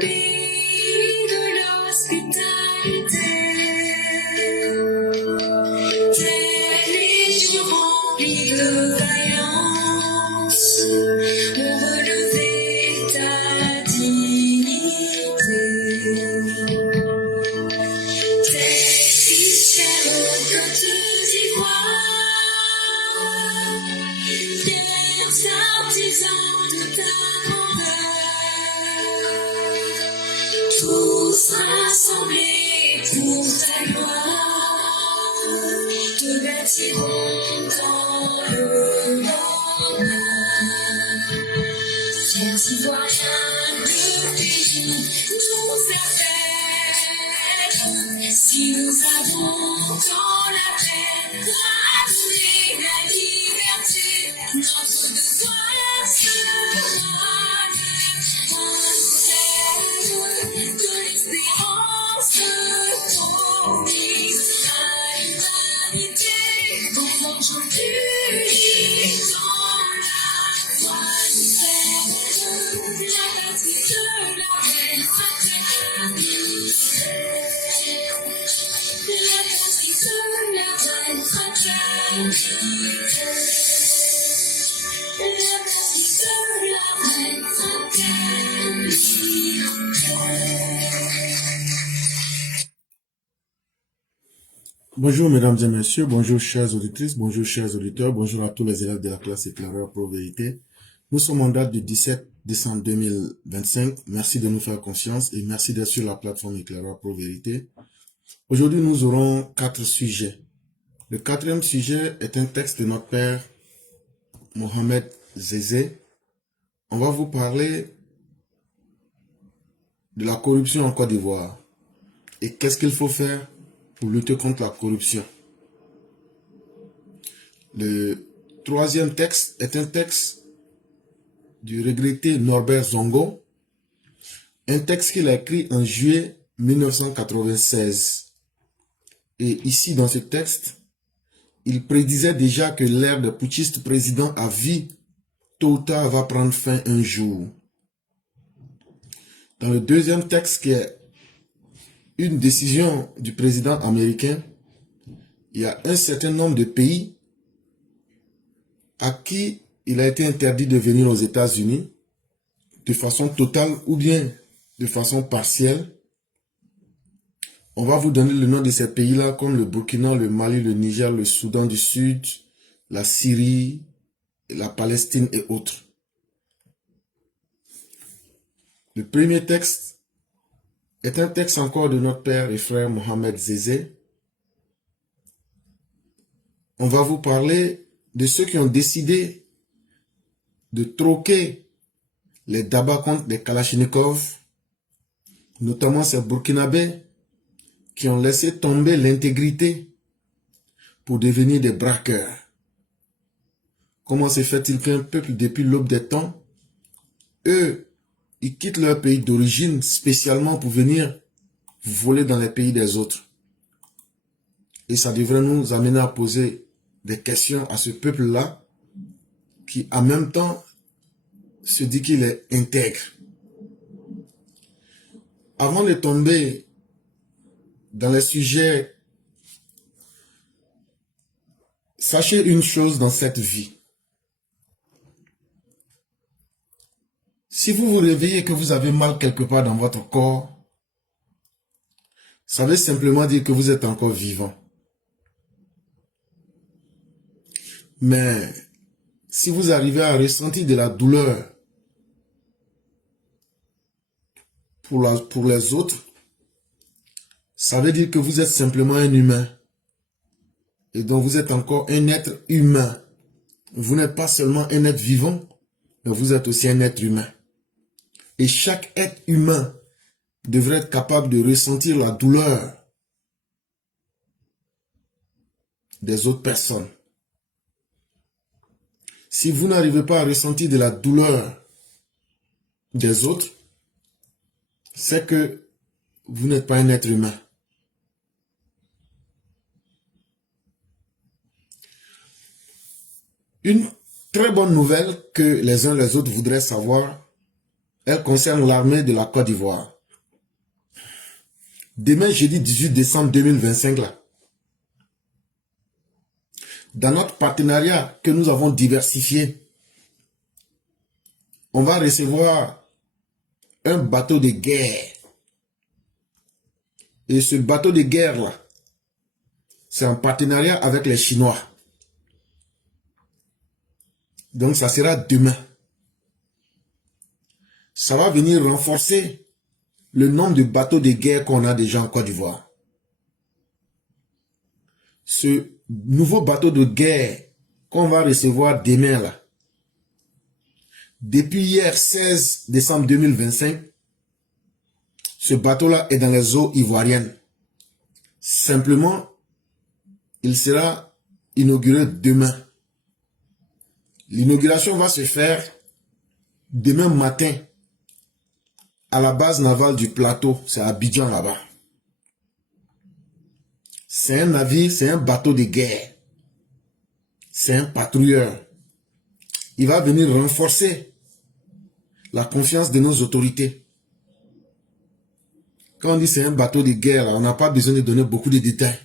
pays de l'hospitalité. Tel est rempli de vaillance, ont relevé ta dignité. Tes fichères que tu y vois, fiers artisans de ta grandeur, tous rassemblés pour ta gloire, te bâtiront dans le bonheur. Fiers citoyens, le pays nous appelle. Si nous avons dans la paix, ramener la liberté, notre devoir sera de l'espérance promise à l'humanité, enfants unis dans la voie nouvelle, la patrie de la reine fraternité. La patrie de la reine fraternité. La patrie de la reine fraternité. Bonjour mesdames et messieurs, bonjour chères auditrices, bonjour chers auditeurs, bonjour à tous les élèves de la classe Éclaireur Pro Vérité. Nous sommes en date du 17 décembre 2025. Merci de nous faire confiance et merci d'être sur la plateforme Éclaireur Pro Vérité. Aujourd'hui, nous aurons 4 sujets. Le 4e sujet est un texte de notre père Mohamed Zézé. On va vous parler de la corruption en Côte d'Ivoire et qu'est-ce qu'il faut faire pour lutter contre la corruption. Le 3e texte est un texte du regretté Norbert Zongo, un texte qu'il a écrit en juillet 1996. Et ici, dans ce texte, il prédisait déjà que l'ère des putschistes présidents à vie, tôt ou tard, va prendre fin un jour. Dans le 2e texte, qui est une décision du président américain, il y a un certain nombre de pays à qui il a été interdit de venir aux États-Unis de façon totale ou bien de façon partielle. On va vous donner le nom de ces pays-là comme le Burkina, le Mali, le Niger, le Soudan du Sud, la Syrie, la Palestine et autres. Le premier texte est un texte encore de notre père et frère Mohamed Zézé. On va vous parler de ceux qui ont décidé de troquer les Daba contre les Kalachnikov, notamment ces Burkinabés qui ont laissé tomber l'intégrité pour devenir des braqueurs. Comment se fait-il qu'un peuple, depuis l'aube des temps, eux, ils quittent leur pays d'origine spécialement pour venir voler dans les pays des autres? Et ça devrait nous amener à poser des questions à ce peuple-là qui, en même temps, se dit qu'il est intègre. Avant de tomber dans les sujets, sachez une chose dans cette vie. Si vous vous réveillez et que vous avez mal quelque part dans votre corps, ça veut simplement dire que vous êtes encore vivant. Mais si vous arrivez à ressentir de la douleur pour les autres, ça veut dire que vous êtes simplement un humain. Et donc vous êtes encore un être humain. Vous n'êtes pas seulement un être vivant, mais vous êtes aussi un être humain. Et chaque être humain devrait être capable de ressentir la douleur des autres personnes. Si vous n'arrivez pas à ressentir de la douleur des autres, c'est que vous n'êtes pas un être humain. Une très bonne nouvelle que les uns les autres voudraient savoir, Elle concerne l'armée de la Côte d'Ivoire. Demain, jeudi 18 décembre 2025, là, dans notre partenariat que nous avons diversifié, on va recevoir un bateau de guerre. Et ce bateau de guerre, là, c'est un partenariat avec les Chinois. Donc, ça sera demain. Ça va venir renforcer le nombre de bateaux de guerre qu'on a déjà en Côte d'Ivoire. Ce nouveau bateau de guerre qu'on va recevoir demain, là, depuis hier 16 décembre 2025, ce bateau-là est dans les eaux ivoiriennes. Simplement, il sera inauguré demain. L'inauguration va se faire demain matin à la base navale du plateau. C'est à Abidjan là-bas. C'est un navire, c'est un bateau de guerre. C'est un patrouilleur. Il va venir renforcer la confiance de nos autorités. Quand on dit c'est un bateau de guerre, on n'a pas besoin de donner beaucoup de détails.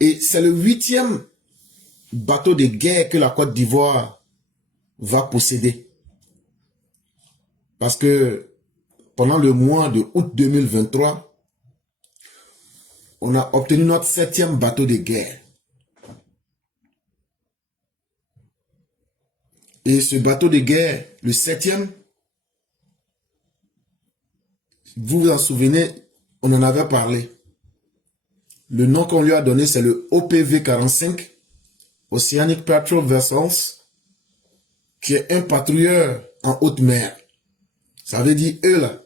Et c'est le 8e bateau de guerre que la Côte d'Ivoire va posséder. Parce que pendant le mois de août 2023, on a obtenu notre 7e bateau de guerre. Et ce bateau de guerre, le 7e, vous vous en souvenez, on en avait parlé. Le nom qu'on lui a donné, c'est le OPV 45, Oceanic Patrol Vessels, qui est un patrouilleur en haute mer. Ça veut dire, eux là,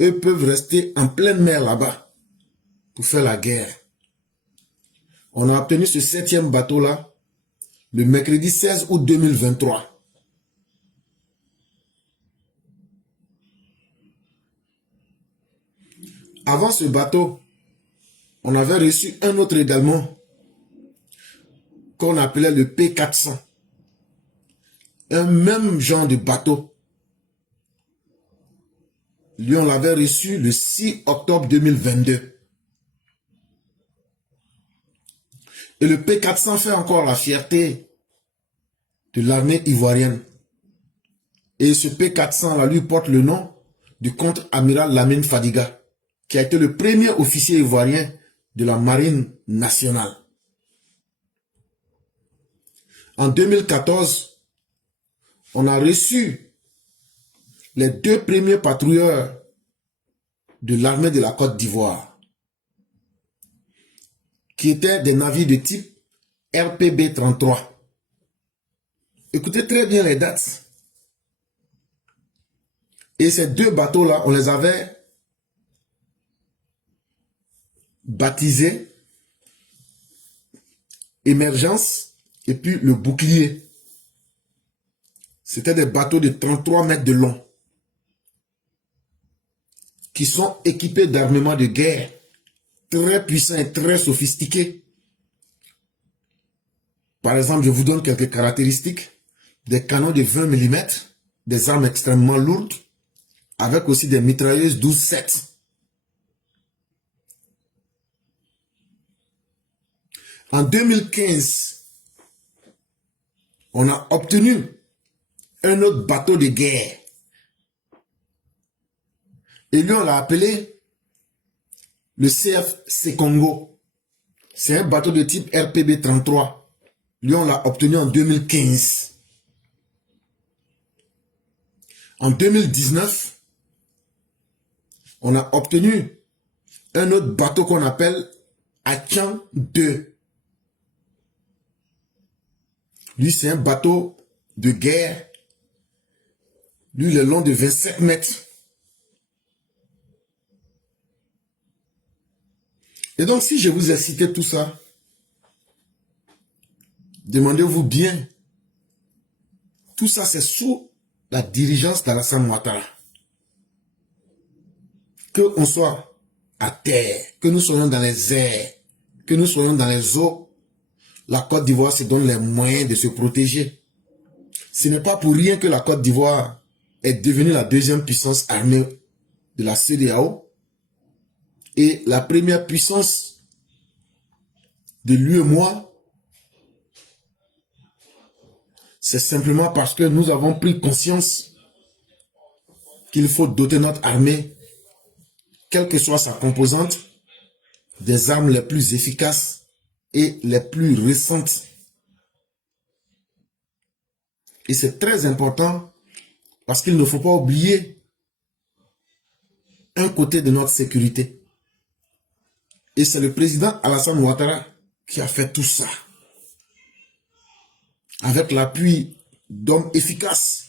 eux peuvent rester en pleine mer là-bas pour faire la guerre. On a obtenu ce 7e bateau-là le mercredi 16 août 2023. Avant ce bateau, on avait reçu un autre également qu'on appelait le P400. Un même genre de bateau. Lui, on l'avait reçu le 6 octobre 2022. Et le P400 fait encore la fierté de l'armée ivoirienne. Et ce P400 là, lui porte le nom du contre-amiral Lamine Fadiga, qui a été le premier officier ivoirien de la marine nationale. En 2014, on a reçu les 2 premiers patrouilleurs de l'armée de la Côte d'Ivoire, qui étaient des navires de type RPB 33. Écoutez très bien les dates. Et ces 2 bateaux-là, on les avait baptisés Émergence et puis le Bouclier. C'était des bateaux de 33 mètres de long qui sont équipés d'armements de guerre très puissants et très sophistiqués. Par exemple, je vous donne quelques caractéristiques. Des canons de 20 mm, des armes extrêmement lourdes, avec aussi des mitrailleuses 12-7. En 2015, on a obtenu un autre bateau de guerre. Et lui, on l'a appelé le CF Congo. C'est un bateau de type RPB 33. Lui, on l'a obtenu en 2015. En 2019, on a obtenu un autre bateau qu'on appelle Achan 2. Lui, c'est un bateau de guerre. Lui, il est long de 27 mètres. Et donc, si je vous ai cité tout ça, demandez-vous bien, tout ça, c'est sous la dirigeance d'Alassane Ouattara. Que on soit à terre, que nous soyons dans les airs, que nous soyons dans les eaux, la Côte d'Ivoire se donne les moyens de se protéger. Ce n'est pas pour rien que la Côte d'Ivoire est devenue la deuxième puissance armée de la CEDEAO et la première puissance de l'UEMOA. C'est simplement parce que nous avons pris conscience qu'il faut doter notre armée, quelle que soit sa composante, des armes les plus efficaces et les plus récentes. Et c'est très important parce qu'il ne faut pas oublier un côté de notre sécurité. Et c'est le président Alassane Ouattara qui a fait tout ça. Avec l'appui d'hommes efficaces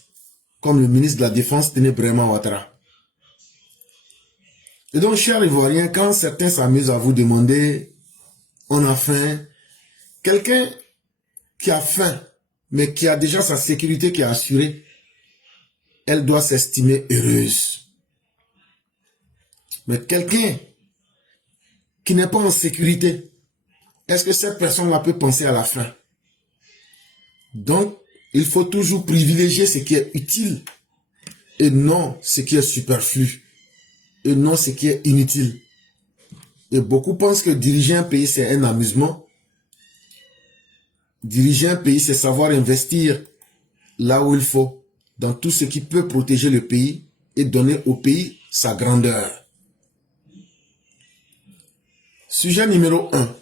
comme le ministre de la Défense Téné Braima Ouattara. Et donc, chers Ivoiriens, quand certains s'amusent à vous demander « on a faim », quelqu'un qui a faim, mais qui a déjà sa sécurité qui est assurée, elle doit s'estimer heureuse. Mais quelqu'un qui n'est pas en sécurité, est-ce que cette personne-là peut penser à la faim? Donc, il faut toujours privilégier ce qui est utile et non ce qui est superflu et non ce qui est inutile. Et beaucoup pensent que diriger un pays, c'est un amusement. Diriger un pays, c'est savoir investir là où il faut, dans tout ce qui peut protéger le pays et donner au pays sa grandeur. Sujet numéro 1.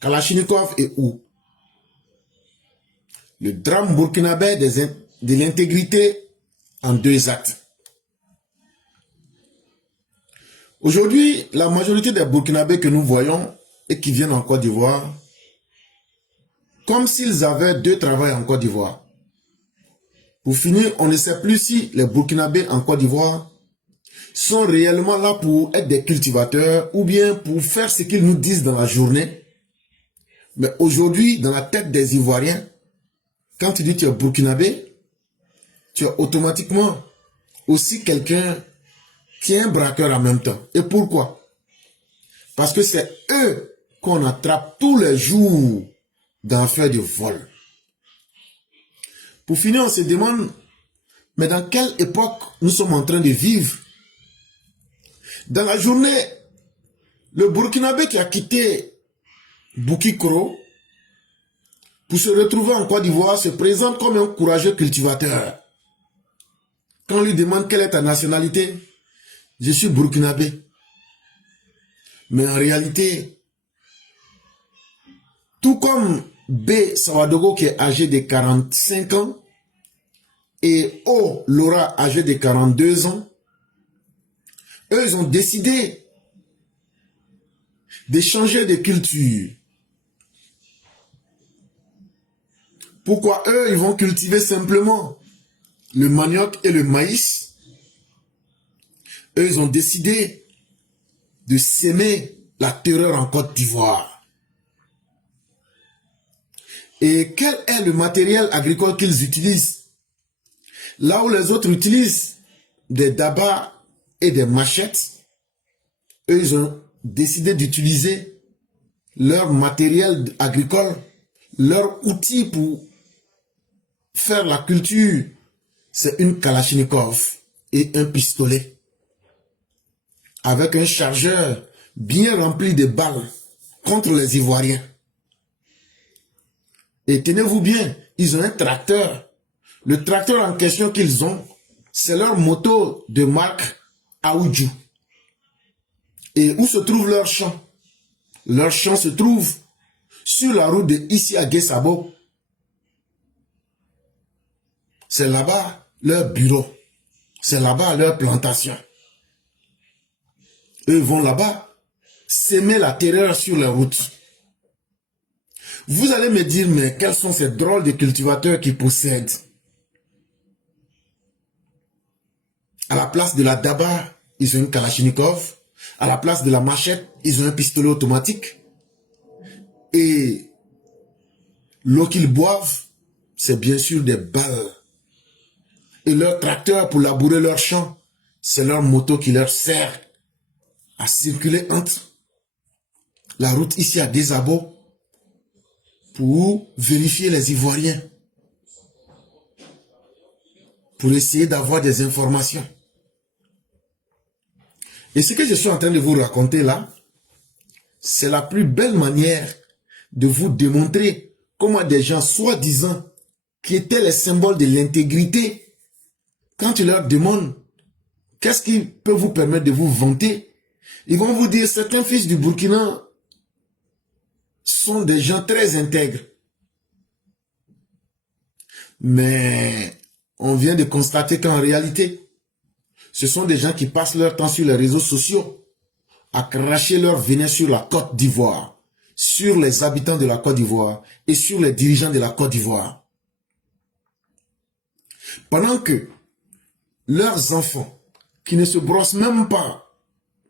Kalachnikov est où? Le drame burkinabé de l'intégrité en 2 actes. Aujourd'hui, la majorité des Burkinabés que nous voyons et qui viennent en Côte d'Ivoire, comme s'ils avaient 2 travails en Côte d'Ivoire. Pour finir, on ne sait plus si les Burkinabés en Côte d'Ivoire sont réellement là pour être des cultivateurs ou bien pour faire ce qu'ils nous disent dans la journée. Mais aujourd'hui, dans la tête des Ivoiriens, quand tu dis que tu es Burkinabé, tu es automatiquement aussi quelqu'un qui est un braqueur en même temps. Et pourquoi? Parce que c'est eux qu'on attrape tous les jours dans faire du vol. Pour finir, on se demande, mais dans quelle époque nous sommes en train de vivre? Dans la journée, le Burkinabé qui a quitté Boukikoro pour se retrouver en Côte d'Ivoire se présente comme un courageux cultivateur. Quand on lui demande quelle est ta nationalité, je suis Burkinabé. Mais en réalité, tout comme B. Sawadogo qui est âgé de 45 ans et O. Laura âgé de 42 ans, eux ils ont décidé de changer de culture. Pourquoi eux ils vont cultiver simplement le manioc et le maïs? Eux ils ont décidé de s'aimer la terreur en Côte d'Ivoire. Et quel est le matériel agricole qu'ils utilisent? Là où les autres utilisent des dabas et des machettes, eux ils ont décidé d'utiliser leur matériel agricole, leur outil pour faire la culture, c'est une Kalachnikov et un pistolet avec un chargeur bien rempli de balles contre les Ivoiriens. Et tenez-vous bien, ils ont un tracteur. Le tracteur en question qu'ils ont, c'est leur moto de marque Aoudjou. Et où se trouve leur champ? Leur champ se trouve sur la route de ici à Guessabo. C'est là-bas leur bureau. C'est là-bas leur plantation. Eux vont là-bas s'aimer la terreur sur les routes. Vous allez me dire, mais quels sont ces drôles de cultivateurs qui possèdent? À la place de la daba, ils ont une Kalachnikov. À la place de la machette, ils ont un pistolet automatique. Et l'eau qu'ils boivent, c'est bien sûr des balles. Et leur tracteur pour labourer leur champ, c'est leur moto qui leur sert à circuler entre la route ici à Désabo pour vérifier les Ivoiriens. pour essayer d'avoir des informations. Et ce que je suis en train de vous raconter là, c'est la plus belle manière de vous démontrer comment des gens soi-disant qui étaient les symboles de l'intégrité, quand tu leur demandes qu'est-ce qui peut vous permettre de vous vanter, ils vont vous dire certains fils du Burkina sont des gens très intègres. Mais on vient de constater qu'en réalité, ce sont des gens qui passent leur temps sur les réseaux sociaux à cracher leur venin sur la Côte d'Ivoire, sur les habitants de la Côte d'Ivoire et sur les dirigeants de la Côte d'Ivoire. Pendant que leurs enfants, qui ne se brossent même pas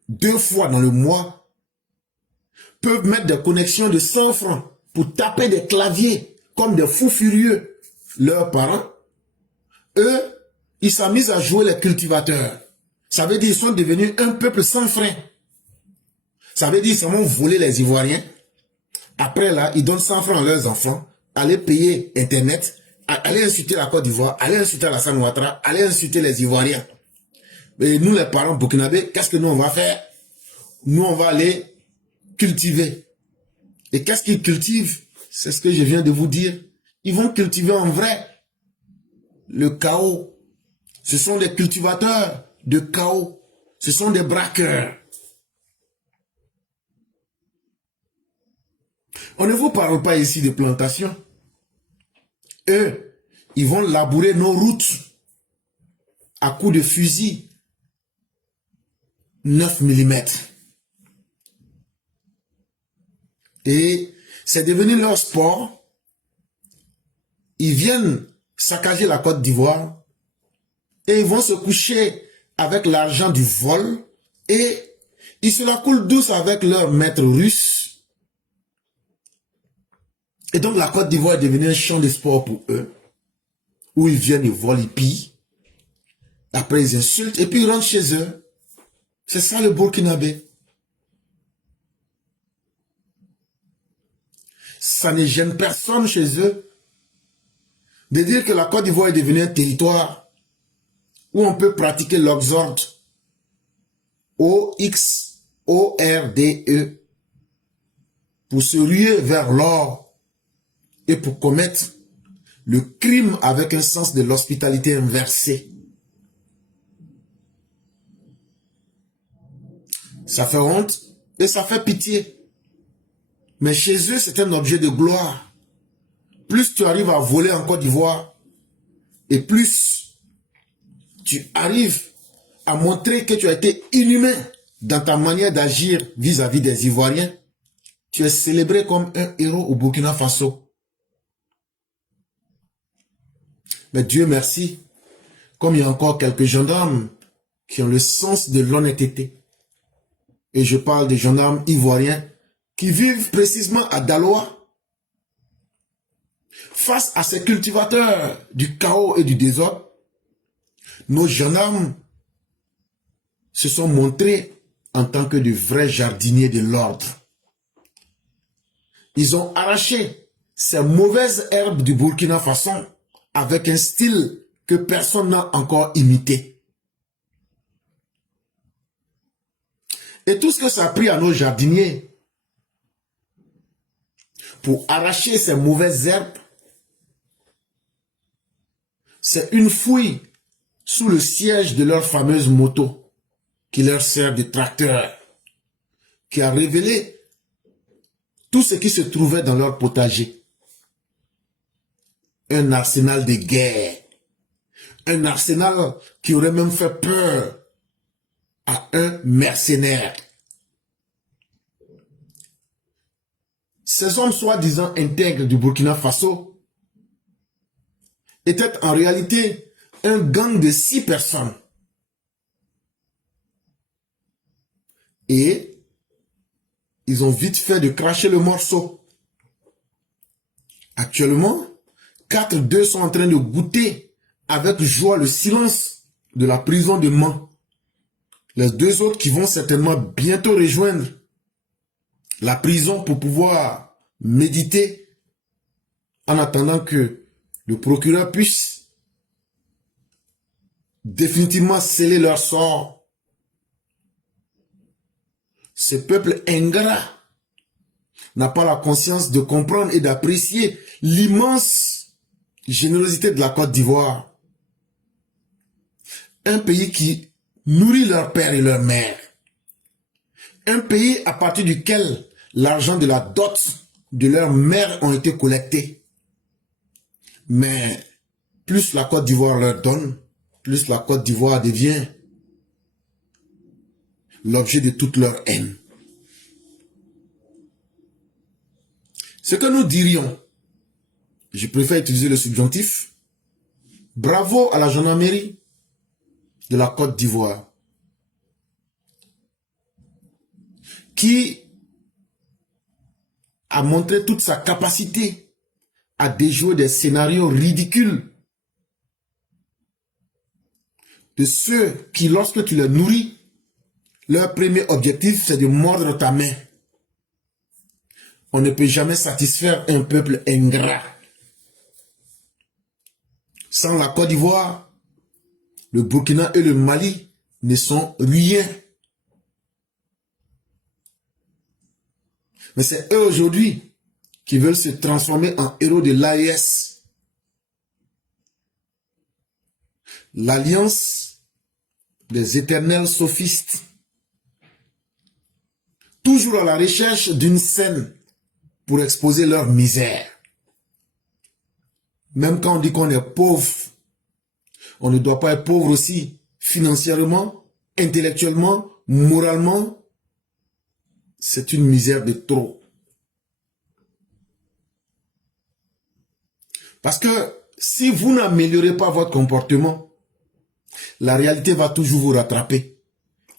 2 fois dans le mois, peuvent mettre des connexions de 100 francs pour taper des claviers comme des fous furieux. Leurs parents, eux, ils s'amusent à jouer les cultivateurs. Ça veut dire qu'ils sont devenus un peuple sans frein. Ça veut dire qu'ils vont voler les Ivoiriens. Après là, ils donnent 100 francs à leurs enfants, aller payer Internet, aller insulter la Côte d'Ivoire, aller insulter la Ouattara, aller insulter les Ivoiriens. Et nous, les parents burkinabés, qu'est-ce que nous on va faire? Nous, on va aller cultiver. Et qu'est-ce qu'ils cultivent? C'est ce que je viens de vous dire. Ils vont cultiver en vrai le chaos. Ce sont des cultivateurs de chaos. Ce sont des braqueurs. On ne vous parle pas ici de plantation. Eux, ils vont labourer nos routes à coups de fusil 9 mm. Et c'est devenu leur sport. Ils viennent saccager la Côte d'Ivoire et ils vont se coucher avec l'argent du vol et ils se la coulent douce avec leur maître russe. Et donc la Côte d'Ivoire est devenue un champ de sport pour eux, où ils viennent, ils volent, ils pillent. Après ils insultent et puis ils rentrent chez eux. C'est ça le Burkinabé. Ça ne gêne personne chez eux de dire que la Côte d'Ivoire est devenue un territoire où on peut pratiquer l'oxorde, O-X-O-R-D-E, pour se ruer vers l'or et pour commettre le crime avec un sens de l'hospitalité inversé. Ça fait honte et ça fait pitié. Mais chez eux, c'est un objet de gloire. Plus tu arrives à voler en Côte d'Ivoire, et plus tu arrives à montrer que tu as été inhumain dans ta manière d'agir vis-à-vis des Ivoiriens, tu es célébré comme un héros au Burkina Faso. Mais Dieu merci, comme il y a encore quelques gendarmes qui ont le sens de l'honnêteté, et je parle des gendarmes ivoiriens qui vivent précisément à Daloa, face à ces cultivateurs du chaos et du désordre, nos gendarmes se sont montrés en tant que de vrais jardiniers de l'ordre. Ils ont arraché ces mauvaises herbes du Burkina Faso avec un style que personne n'a encore imité. Et tout ce que ça a pris à nos jardiniers pour arracher ces mauvaises herbes, c'est une fouille sous le siège de leur fameuse moto qui leur sert de tracteur, qui a révélé tout ce qui se trouvait dans leur potager. Un arsenal de guerre, un arsenal qui aurait même fait peur à un mercenaire. Ces hommes soi-disant intègres du Burkina Faso était en réalité un gang de 6 personnes. Et ils ont vite fait de cracher le morceau. Actuellement, 4 d'eux sont en train de goûter avec joie le silence de la prison de Mans. Les 2 autres qui vont certainement bientôt rejoindre la prison pour pouvoir méditer en attendant que le procureur puisse définitivement sceller leur sort. Ce peuple ingrat n'a pas la conscience de comprendre et d'apprécier l'immense générosité de la Côte d'Ivoire. Un pays qui nourrit leur père et leur mère. Un pays à partir duquel l'argent de la dot de leur mère ont été collectés. Mais plus la Côte d'Ivoire leur donne, plus la Côte d'Ivoire devient l'objet de toute leur haine. Ce que nous dirions, je préfère utiliser le subjonctif, bravo à la gendarmerie de la Côte d'Ivoire, qui a montré toute sa capacité à déjouer des scénarios ridicules de ceux qui, lorsque tu les nourris, leur premier objectif, c'est de mordre ta main. On ne peut jamais satisfaire un peuple ingrat. Sans la Côte d'Ivoire, le Burkina et le Mali ne sont rien. Mais c'est eux aujourd'hui qui veulent se transformer en héros de l'AES. L'alliance des éternels sophistes. Toujours à la recherche d'une scène pour exposer leur misère. Même quand on dit qu'on est pauvre, on ne doit pas être pauvre aussi financièrement, intellectuellement, moralement. C'est une misère de trop. Parce que si vous n'améliorez pas votre comportement, la réalité va toujours vous rattraper.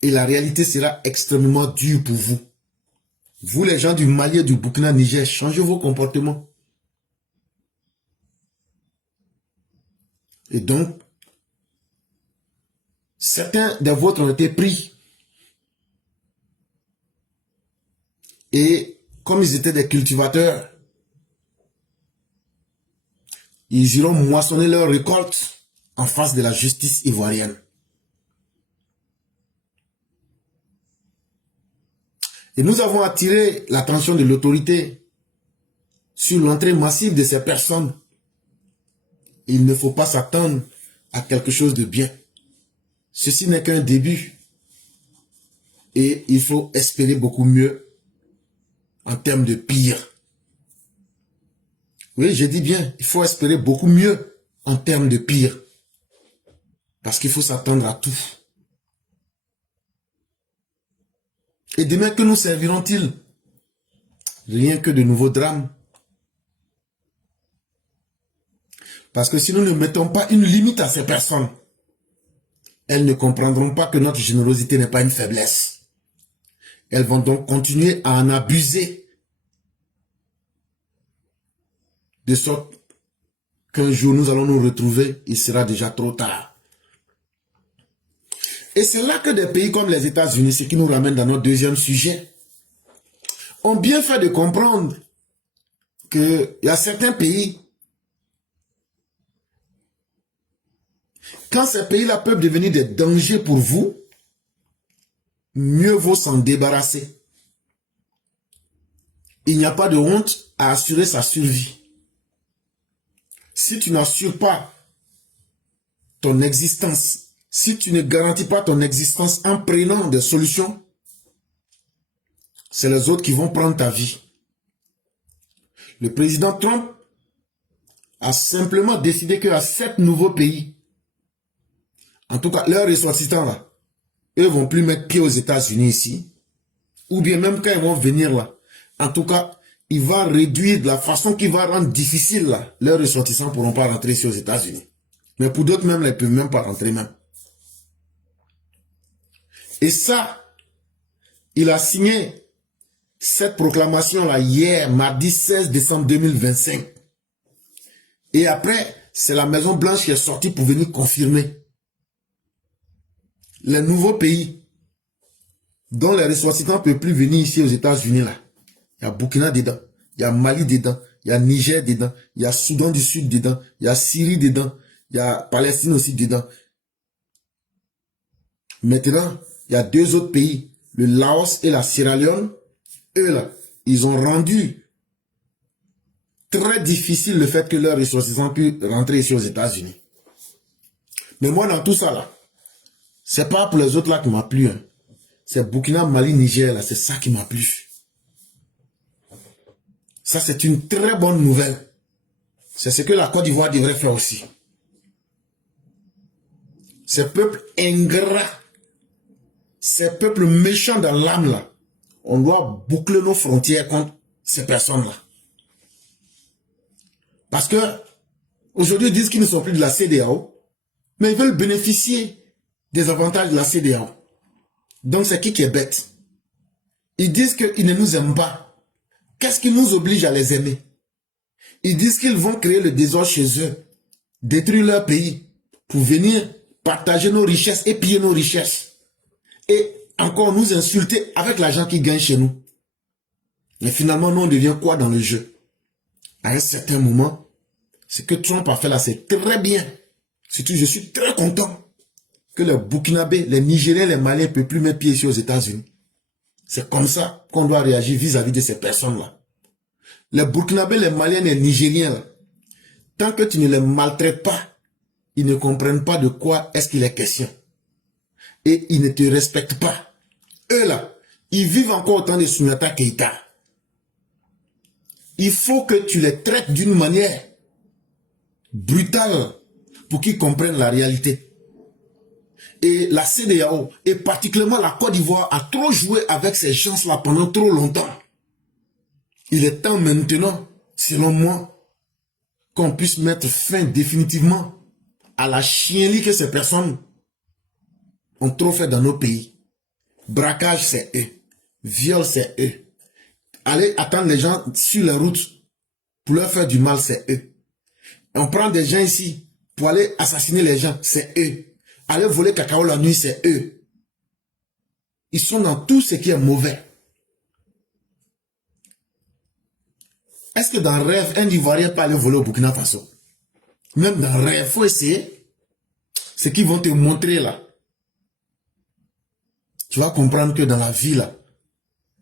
Et la réalité sera extrêmement dure pour vous. Vous, les gens du Mali et du Burkina, Niger, changez vos comportements. Et donc, certains des vôtres ont été pris. Et comme ils étaient des cultivateurs, ils iront moissonner leur récolte en face de la justice ivoirienne. Et nous avons attiré l'attention de l'autorité sur l'entrée massive de ces personnes. Il ne faut pas s'attendre à quelque chose de bien. Ceci n'est qu'un début. Et il faut espérer beaucoup mieux en termes de pire. Oui, je dis bien, il faut espérer beaucoup mieux en termes de pire. Parce qu'il faut s'attendre à tout. Et demain, que nous serviront-ils? Rien que de nouveaux drames. Parce que si nous ne mettons pas une limite à ces personnes, elles ne comprendront pas que notre générosité n'est pas une faiblesse. Elles vont donc continuer à en abuser. De sorte qu'un jour nous allons nous retrouver, il sera déjà trop tard. Et c'est là que des pays comme les États-Unis, ce qui nous ramène dans notre deuxième sujet, ont bien fait de comprendre qu'il y a certains pays, quand ces pays-là peuvent devenir des dangers pour vous, mieux vaut s'en débarrasser. Il n'y a pas de honte à assurer sa survie. Si tu n'assures pas ton existence, si tu ne garantis pas ton existence en prenant des solutions, c'est les autres qui vont prendre ta vie. Le président Trump a simplement décidé qu'il y a 7 nouveaux pays, en tout cas leurs ressortissants là, eux vont plus mettre pied aux États-Unis ici, ou bien même quand ils vont venir là, en tout cas, il va réduire de la façon qui va rendre difficile là, leurs ressortissants ne pourront pas rentrer ici aux États-Unis. Mais pour d'autres même, ils ne peuvent même pas rentrer même. Et ça, il a signé cette proclamation-là hier, mardi 16 décembre 2025. Et après, c'est la Maison Blanche qui est sortie pour venir confirmer. Les nouveaux pays dont les ressortissants ne peuvent plus venir ici aux États-Unis là. Il y a Burkina dedans, il y a Mali dedans, il y a Niger dedans, il y a Soudan du Sud dedans, il y a Syrie dedans, il y a Palestine aussi dedans. Maintenant, il y a deux autres pays, le Laos et la Sierra Leone. Eux là, ils ont rendu très difficile le fait que leurs ressortissants puissent rentrer ici aux États-Unis. Mais moi, dans tout ça là, c'est pas pour les autres là qui m'a plu. Hein. C'est Burkina, Mali, Niger là, c'est ça qui m'a plu. Ça, c'est une très bonne nouvelle. C'est ce que la Côte d'Ivoire devrait faire aussi. Ces peuples ingrats, ces peuples méchants dans l'âme là, on doit boucler nos frontières contre ces personnes là. Parce que aujourd'hui ils disent qu'ils ne sont plus de la CEDEAO, mais ils veulent bénéficier des avantages de la CEDEAO. Donc c'est qui est bête? Ils disent qu'ils ne nous aiment pas. Qu'est-ce qui nous oblige à les aimer? Ils disent qu'ils vont créer le désordre chez eux, détruire leur pays, pour venir partager nos richesses et piller nos richesses. Et encore nous insulter avec l'argent qu'ils gagnent chez nous. Mais finalement, nous on devient quoi dans le jeu? À un certain moment, ce que Trump a fait là, c'est très bien. Surtout, je suis très content que les Burkinabés, les Nigériens, les Maliens ne peuvent plus mettre pied ici aux États-Unis. C'est comme ça qu'on doit réagir vis-à-vis de ces personnes-là. Les Burkinabés, les Maliens, les Nigériens, là, tant que tu ne les maltraites pas, ils ne comprennent pas de quoi est-ce qu'il est question. Et ils ne te respectent pas. Eux là, ils vivent encore au temps de Soundiata Keïta. Il faut que tu les traites d'une manière brutale pour qu'ils comprennent la réalité. Et la CEDEAO, et particulièrement la Côte d'Ivoire, a trop joué avec ces gens-là pendant trop longtemps. Il est temps maintenant, selon moi, qu'on puisse mettre fin définitivement à la chienlit que ces personnes ont trop fait dans nos pays. Braquage, c'est eux. Viol, c'est eux. Aller attendre les gens sur la route pour leur faire du mal, c'est eux. On prend des gens ici pour aller assassiner les gens, c'est eux. Aller voler cacao la nuit, c'est eux. Ils sont dans tout ce qui est mauvais. Est-ce que dans le rêve, un Ivoirien peut aller voler au Burkina Faso? Même dans le rêve, il faut essayer. Ce qu'ils vont te montrer là. Tu vas comprendre que dans la vie là,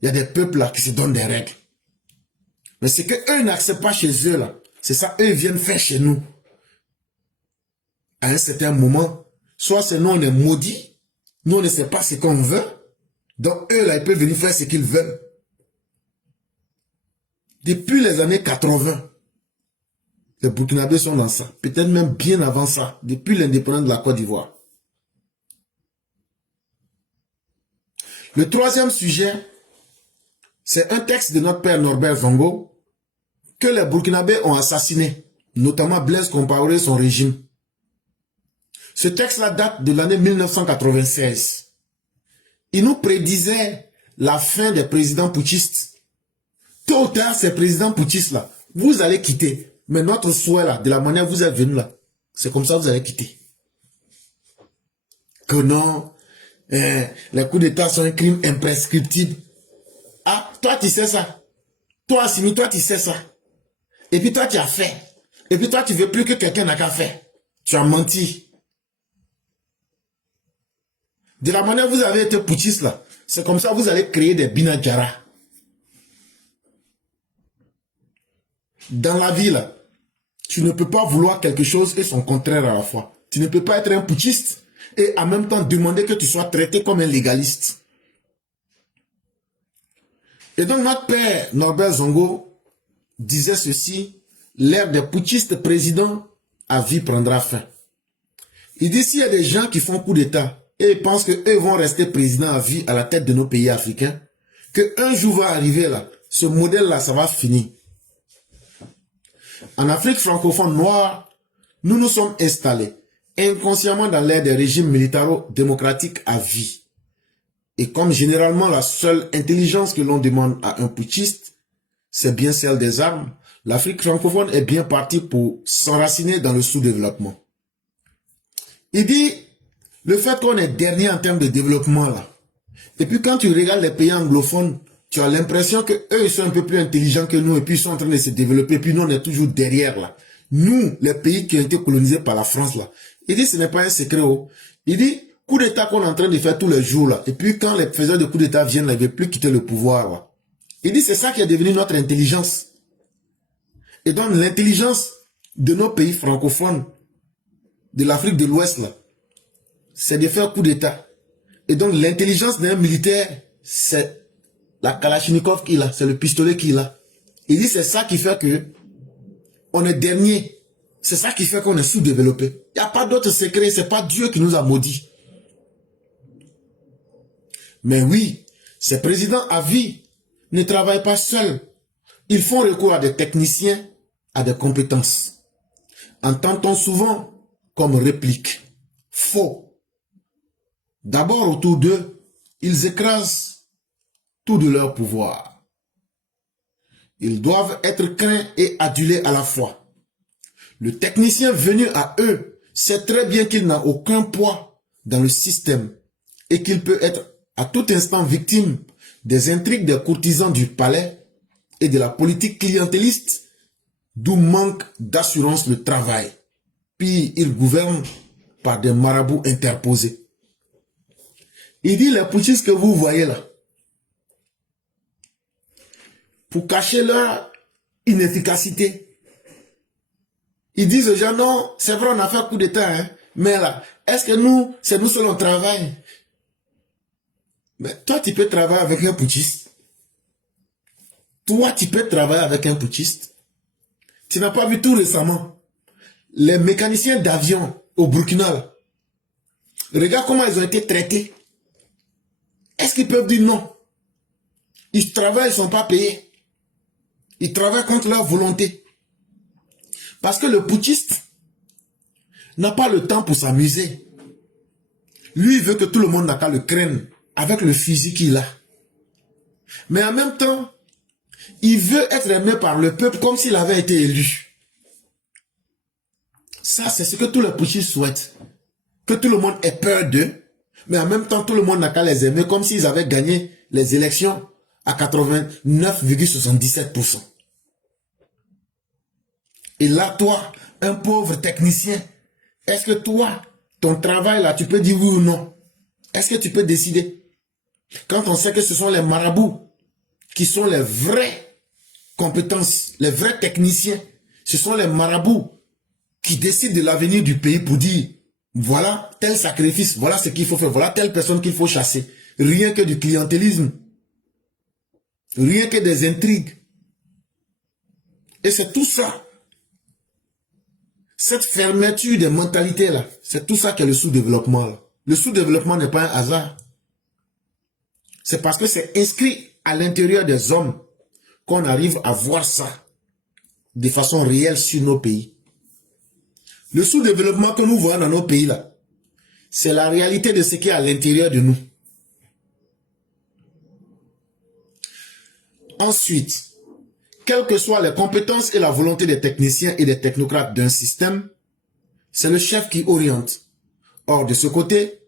il y a des peuples là qui se donnent des règles. Mais ce que eux n'acceptent pas chez eux là, c'est ça, eux viennent faire chez nous. À un certain moment, soit c'est nous on est maudits, nous on ne sait pas ce qu'on veut, donc eux là ils peuvent venir faire ce qu'ils veulent. Depuis les années 80, les Burkinabés sont dans ça, peut-être même bien avant ça, depuis l'indépendance de la Côte d'Ivoire. Le troisième sujet, c'est un texte de notre père Norbert Zongo que les Burkinabés ont assassiné, notamment Blaise Compaoré et son régime. Ce texte-là date de l'année 1996. Il nous prédisait la fin des présidents putschistes. Tôt ou tard, ces présidents putschistes-là, vous allez quitter. Mais notre souhait là, de la manière vous êtes venu là, c'est comme ça que vous allez quitter. Que non, les coups d'État sont un crime imprescriptible. Ah, toi tu sais ça. Toi Assimi, toi tu sais ça. Et puis toi tu as fait. Et puis toi tu veux plus que quelqu'un n'a qu'à faire. Tu as menti. De la manière vous avez été putschiste là, c'est comme ça que vous allez créer des Binadjara. Dans la vie là, tu ne peux pas vouloir quelque chose et son contraire à la fois. Tu ne peux pas être un putschiste et en même temps demander que tu sois traité comme un légaliste. Et donc notre père Norbert Zongo disait ceci: l'ère des putschistes présidents à vie prendra fin. Il dit s'il y a des gens qui font coup d'État et ils pensent qu'eux vont rester présidents à vie à la tête de nos pays africains, qu'un jour va arriver là, ce modèle là ça va finir. En Afrique francophone noire, nous nous sommes installés inconsciemment dans l'ère des régimes militaro-démocratiques à vie. Et comme généralement la seule intelligence que l'on demande à un putschiste, c'est bien celle des armes, l'Afrique francophone est bien partie pour s'enraciner dans le sous-développement. Il dit, le fait qu'on est dernier en termes de développement là, et puis quand tu regardes les pays anglophones, tu as l'impression que eux ils sont un peu plus intelligents que nous et puis ils sont en train de se développer, et puis nous on est toujours derrière là. Nous, les pays qui ont été colonisés par la France là, il dit ce n'est pas un secret. Oh. Il dit, coup d'état qu'on est en train de faire tous les jours là. Et puis quand les faiseurs de coup d'état viennent, là, ils ne veulent plus quitter le pouvoir. Là. Il dit c'est ça qui est devenu notre intelligence. Et donc l'intelligence de nos pays francophones, de l'Afrique de l'Ouest là, c'est de faire coup d'état. Et donc l'intelligence d'un militaire, c'est la Kalachnikov qu'il a, c'est le pistolet qu'il a. Il dit c'est ça qui fait que on est dernier. C'est ça qui fait qu'on est sous-développé. Il n'y a pas d'autre secret, c'est pas Dieu qui nous a maudits. Mais oui, ces présidents à vie ne travaillent pas seuls. Ils font recours à des techniciens, à des compétences. Entend-on souvent comme réplique. Faux. D'abord autour d'eux, ils écrasent tout de leur pouvoir. Ils doivent être craints et adulés à la fois. Le technicien venu à eux sait très bien qu'il n'a aucun poids dans le système et qu'il peut être à tout instant victime des intrigues des courtisans du palais et de la politique clientéliste, d'où manque d'assurance de travail. Puis il gouverne par des marabouts interposés. Il dit les putschistes que vous voyez là, pour cacher leur inefficacité, ils disent aux gens, non, c'est vrai, on a fait un coup d'état, hein, mais là, est-ce que nous, c'est nous seuls on travaille? Mais toi, tu peux travailler avec un putschiste. Toi, tu peux travailler avec un putschiste. Tu n'as pas vu tout récemment les mécaniciens d'avion au Burkina, là. Regarde comment ils ont été traités. Est-ce qu'ils peuvent dire non? Ils travaillent, ils ne sont pas payés. Ils travaillent contre leur volonté. Parce que le putschiste n'a pas le temps pour s'amuser. Lui, il veut que tout le monde n'a qu'à le craindre avec le physique qu'il a. Mais en même temps, il veut être aimé par le peuple comme s'il avait été élu. Ça, c'est ce que tous les putschistes souhaitent. Que tout le monde ait peur d'eux, mais en même temps, tout le monde n'a qu'à les aimer comme s'ils avaient gagné les élections à 89,77%. Et là, toi, un pauvre technicien, est-ce que toi, ton travail là, tu peux dire oui ou non? Est-ce que tu peux décider? Quand on sait que ce sont les marabouts qui sont les vraies compétences, les vrais techniciens, ce sont les marabouts qui décident de l'avenir du pays pour dire, voilà tel sacrifice, voilà ce qu'il faut faire, voilà telle personne qu'il faut chasser. Rien que du clientélisme, rien que des intrigues. Et c'est tout ça. Cette fermeture des mentalités là, c'est tout ça qui est le sous-développement. Le sous-développement n'est pas un hasard. C'est parce que c'est inscrit à l'intérieur des hommes qu'on arrive à voir ça de façon réelle sur nos pays. Le sous-développement que nous voyons dans nos pays là, c'est la réalité de ce qui est à l'intérieur de nous. Ensuite, quelles que soient les compétences et la volonté des techniciens et des technocrates d'un système, c'est le chef qui oriente. Or, de ce côté,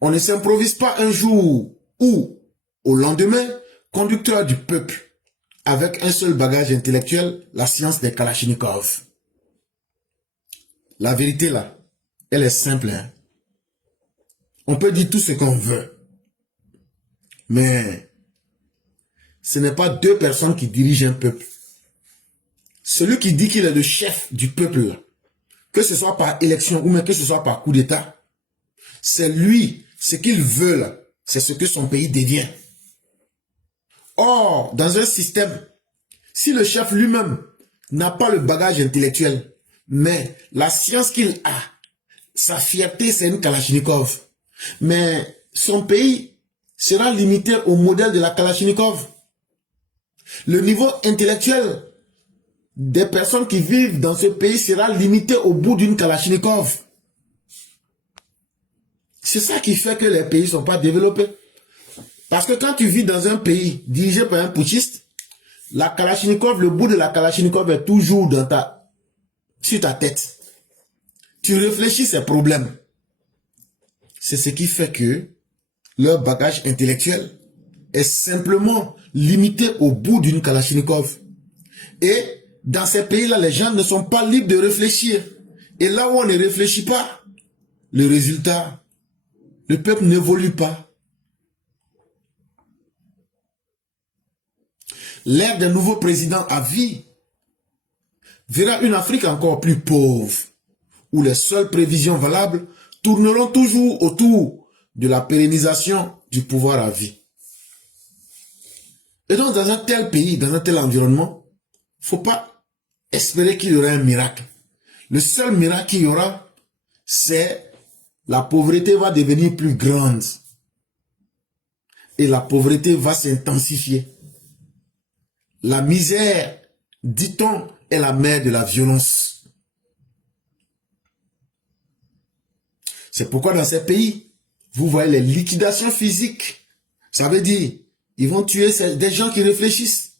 on ne s'improvise pas un jour ou au lendemain conducteur du peuple avec un seul bagage intellectuel, la science des Kalachnikov. La vérité là, elle est simple. Hein? On peut dire tout ce qu'on veut, mais ce n'est pas deux personnes qui dirigent un peuple. Celui qui dit qu'il est le chef du peuple, que ce soit par élection ou même que ce soit par coup d'état, c'est lui, ce qu'il veut là, c'est ce que son pays devient. Or, dans un système, si le chef lui-même n'a pas le bagage intellectuel, mais la science qu'il a, sa fierté c'est une Kalachnikov, mais son pays sera limité au modèle de la Kalachnikov. Le niveau intellectuel des personnes qui vivent dans ce pays sera limité au bout d'une Kalachnikov. C'est ça qui fait que les pays ne sont pas développés. Parce que quand tu vis dans un pays dirigé par un putschiste, la Kalachnikov, le bout de la Kalachnikov est toujours sur ta tête. Tu réfléchis ces problèmes. C'est ce qui fait que leur bagage intellectuel est simplement limité au bout d'une Kalachnikov. Et dans ces pays-là, les gens ne sont pas libres de réfléchir. Et là où on ne réfléchit pas, le résultat, Le peuple n'évolue pas. L'ère des nouveaux présidents à vie verra une Afrique encore plus pauvre, où les seules prévisions valables tourneront toujours autour de la pérennisation du pouvoir à vie. Et donc, dans un tel pays, dans un tel environnement, il ne faut pas espérer qu'il y aura un miracle. Le seul miracle qu'il y aura, c'est la pauvreté va devenir plus grande. Et la pauvreté va s'intensifier. La misère, dit-on, est la mère de la violence. C'est pourquoi dans ces pays, vous voyez les liquidations physiques. Ça veut dire, ils vont tuer des gens qui réfléchissent.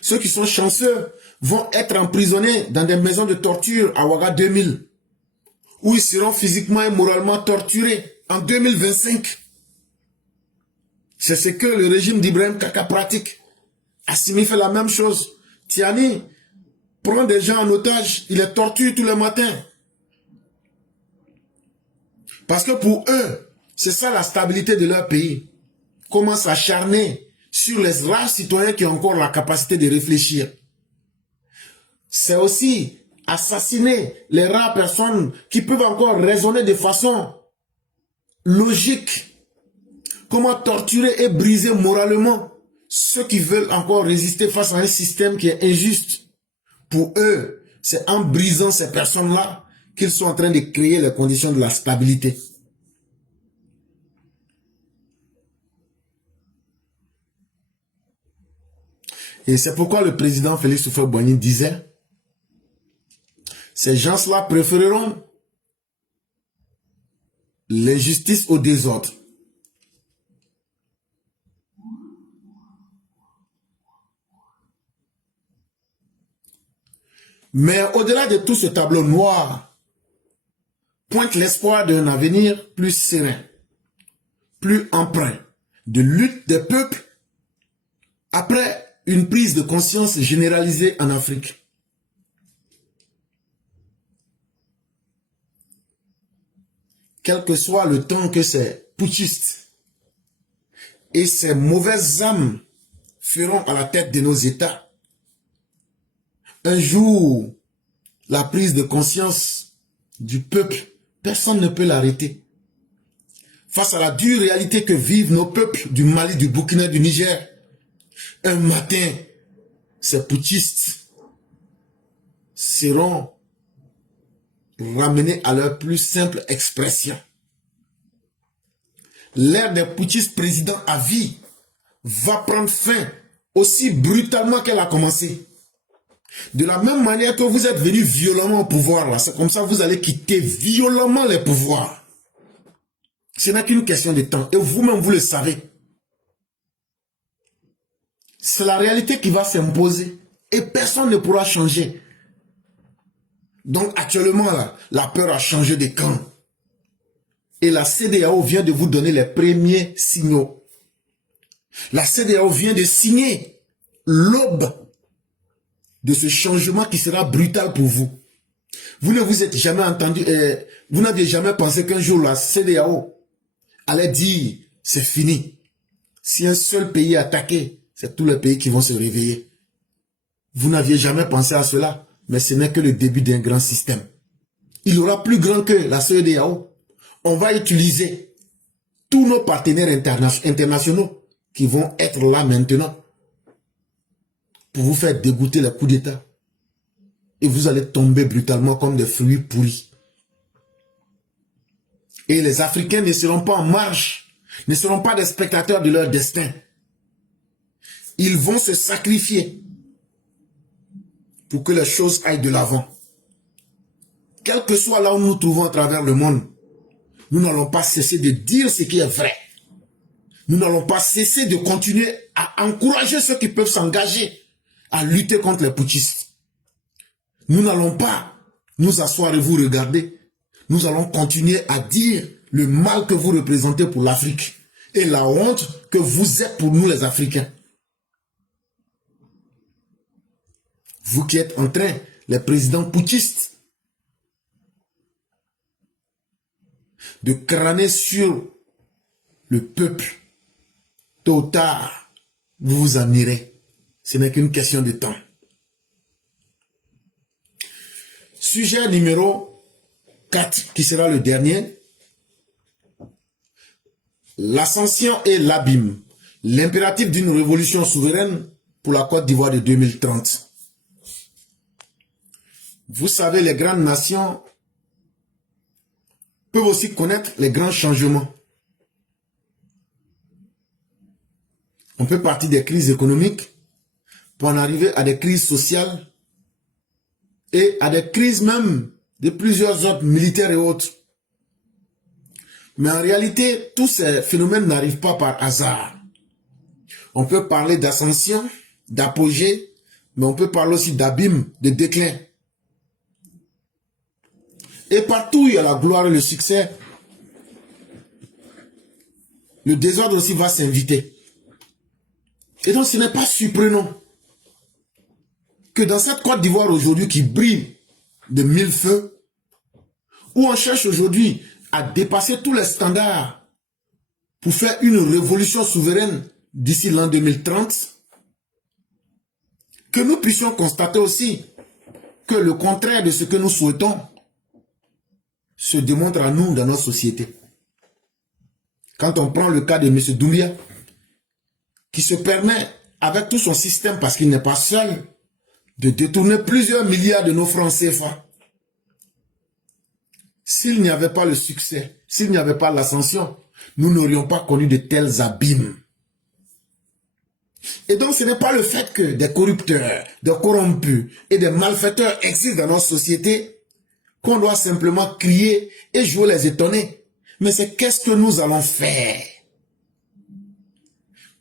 Ceux qui sont chanceux vont être emprisonnés dans des maisons de torture à Ouaga 2000, où ils seront physiquement et moralement torturés en 2025. C'est ce que le régime d'Ibrahim Kaka pratique. Assimi fait la même chose. Tiani prend des gens en otage, il les torture tous les matins. Parce que pour eux, c'est ça la stabilité de leur pays. Comment s'acharner sur les rares citoyens qui ont encore la capacité de réfléchir. C'est aussi assassiner les rares personnes qui peuvent encore raisonner de façon logique. Comment torturer et briser moralement ceux qui veulent encore résister face à un système qui est injuste. Pour eux, c'est en brisant ces personnes-là qu'ils sont en train de créer les conditions de la stabilité. Et c'est pourquoi le président Félix Houphouët-Boigny disait, ces gens-là préféreront l'injustice au désordre. Mais au-delà de tout ce tableau noir, pointe l'espoir d'un avenir plus serein, plus empreint de lutte des peuples après une prise de conscience généralisée en Afrique. Quel que soit le temps que ces putschistes et ces mauvaises âmes feront à la tête de nos États, un jour, la prise de conscience du peuple, personne ne peut l'arrêter. Face à la dure réalité que vivent nos peuples du Mali, du Burkina, du Niger, un matin, ces putschistes seront ramenés à leur plus simple expression. L'ère des putschistes présidents à vie va prendre fin aussi brutalement qu'elle a commencé. De la même manière que vous êtes venus violemment au pouvoir, là, c'est comme ça que vous allez quitter violemment les pouvoirs. Ce n'est qu'une question de temps. Et vous-même, vous le savez. C'est la réalité qui va s'imposer. Et personne ne pourra changer. Donc actuellement, là, la peur a changé de camp. Et la CEDEAO vient de vous donner les premiers signaux. La CEDEAO vient de signer l'aube de ce changement qui sera brutal pour vous. Vous ne vous êtes jamais entendu, vous n'aviez jamais pensé qu'un jour la CEDEAO allait dire c'est fini. Si un seul pays est attaqué, c'est tous les pays qui vont se réveiller. Vous n'aviez jamais pensé à cela, mais ce n'est que le début d'un grand système. Il y aura plus grand que la CEDEAO. On va utiliser tous nos partenaires internationaux qui vont être là maintenant pour vous faire dégoûter les coups d'État. Et vous allez tomber brutalement comme des fruits pourris. Et les Africains ne seront pas en marche, ne seront pas des spectateurs de leur destin. Ils vont se sacrifier pour que les choses aillent de l'avant. Quel que soit là où nous nous trouvons à travers le monde, nous n'allons pas cesser de dire ce qui est vrai. Nous n'allons pas cesser de continuer à encourager ceux qui peuvent s'engager à lutter contre les putschistes. Nous n'allons pas nous asseoir et vous regarder. Nous allons continuer à dire le mal que vous représentez pour l'Afrique et la honte que vous êtes pour nous les Africains. Vous qui êtes en train, les présidents putschistes, de crâner sur le peuple. Tôt ou tard, vous vous en irez. Ce n'est qu'une question de temps. Sujet numéro 4, qui sera le dernier. L'ascension et l'abîme. L'impératif d'une révolution souveraine pour la Côte d'Ivoire de 2030. Vous savez, les grandes nations peuvent aussi connaître les grands changements. On peut partir des crises économiques pour en arriver à des crises sociales et à des crises même de plusieurs ordres militaires et autres. Mais en réalité, tous ces phénomènes n'arrivent pas par hasard. On peut parler d'ascension, d'apogée, mais on peut parler aussi d'abîme, de déclin. Et partout où il y a la gloire et le succès, le désordre aussi va s'inviter. Et donc ce n'est pas surprenant que dans cette Côte d'Ivoire aujourd'hui qui brille de mille feux, où on cherche aujourd'hui à dépasser tous les standards pour faire une révolution souveraine d'ici l'an 2030, que nous puissions constater aussi que le contraire de ce que nous souhaitons se démontre à nous dans notre société. Quand on prend le cas de M. Doumbia, qui se permet, avec tout son système, parce qu'il n'est pas seul, de détourner plusieurs milliards de nos francs CFA. S'il n'y avait pas le succès, s'il n'y avait pas l'ascension, nous n'aurions pas connu de tels abîmes. Et donc ce n'est pas le fait que des corrupteurs, des corrompus et des malfaiteurs existent dans notre société qu'on doit simplement crier et jouer les étonnés. Mais c'est qu'est-ce que nous allons faire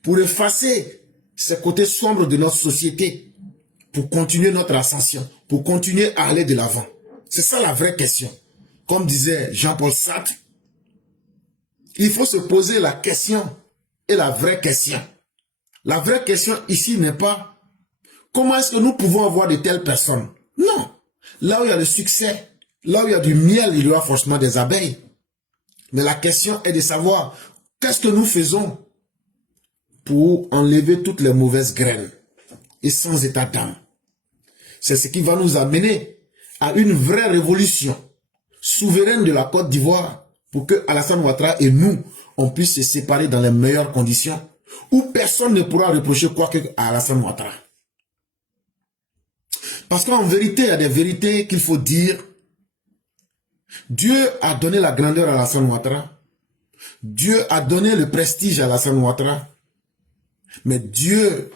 pour effacer ces côtés sombres de notre société, pour continuer notre ascension, pour continuer à aller de l'avant. C'est ça la vraie question. Comme disait Jean-Paul Sartre, il faut se poser la question et la vraie question. La vraie question ici n'est pas comment est-ce que nous pouvons avoir de telles personnes. Non. Là où il y a le succès, là où il y a du miel, il y aura forcément des abeilles. Mais la question est de savoir qu'est-ce que nous faisons pour enlever toutes les mauvaises graines et sans état d'âme. C'est ce qui va nous amener à une vraie révolution souveraine de la Côte d'Ivoire pour que Alassane Ouattara et nous, on puisse se séparer dans les meilleures conditions où personne ne pourra reprocher quoi que à Alassane Ouattara. Parce qu'en vérité, il y a des vérités qu'il faut dire. Dieu a donné la grandeur à Alassane Ouattara. Dieu a donné le prestige à Alassane Ouattara. Mais Dieu,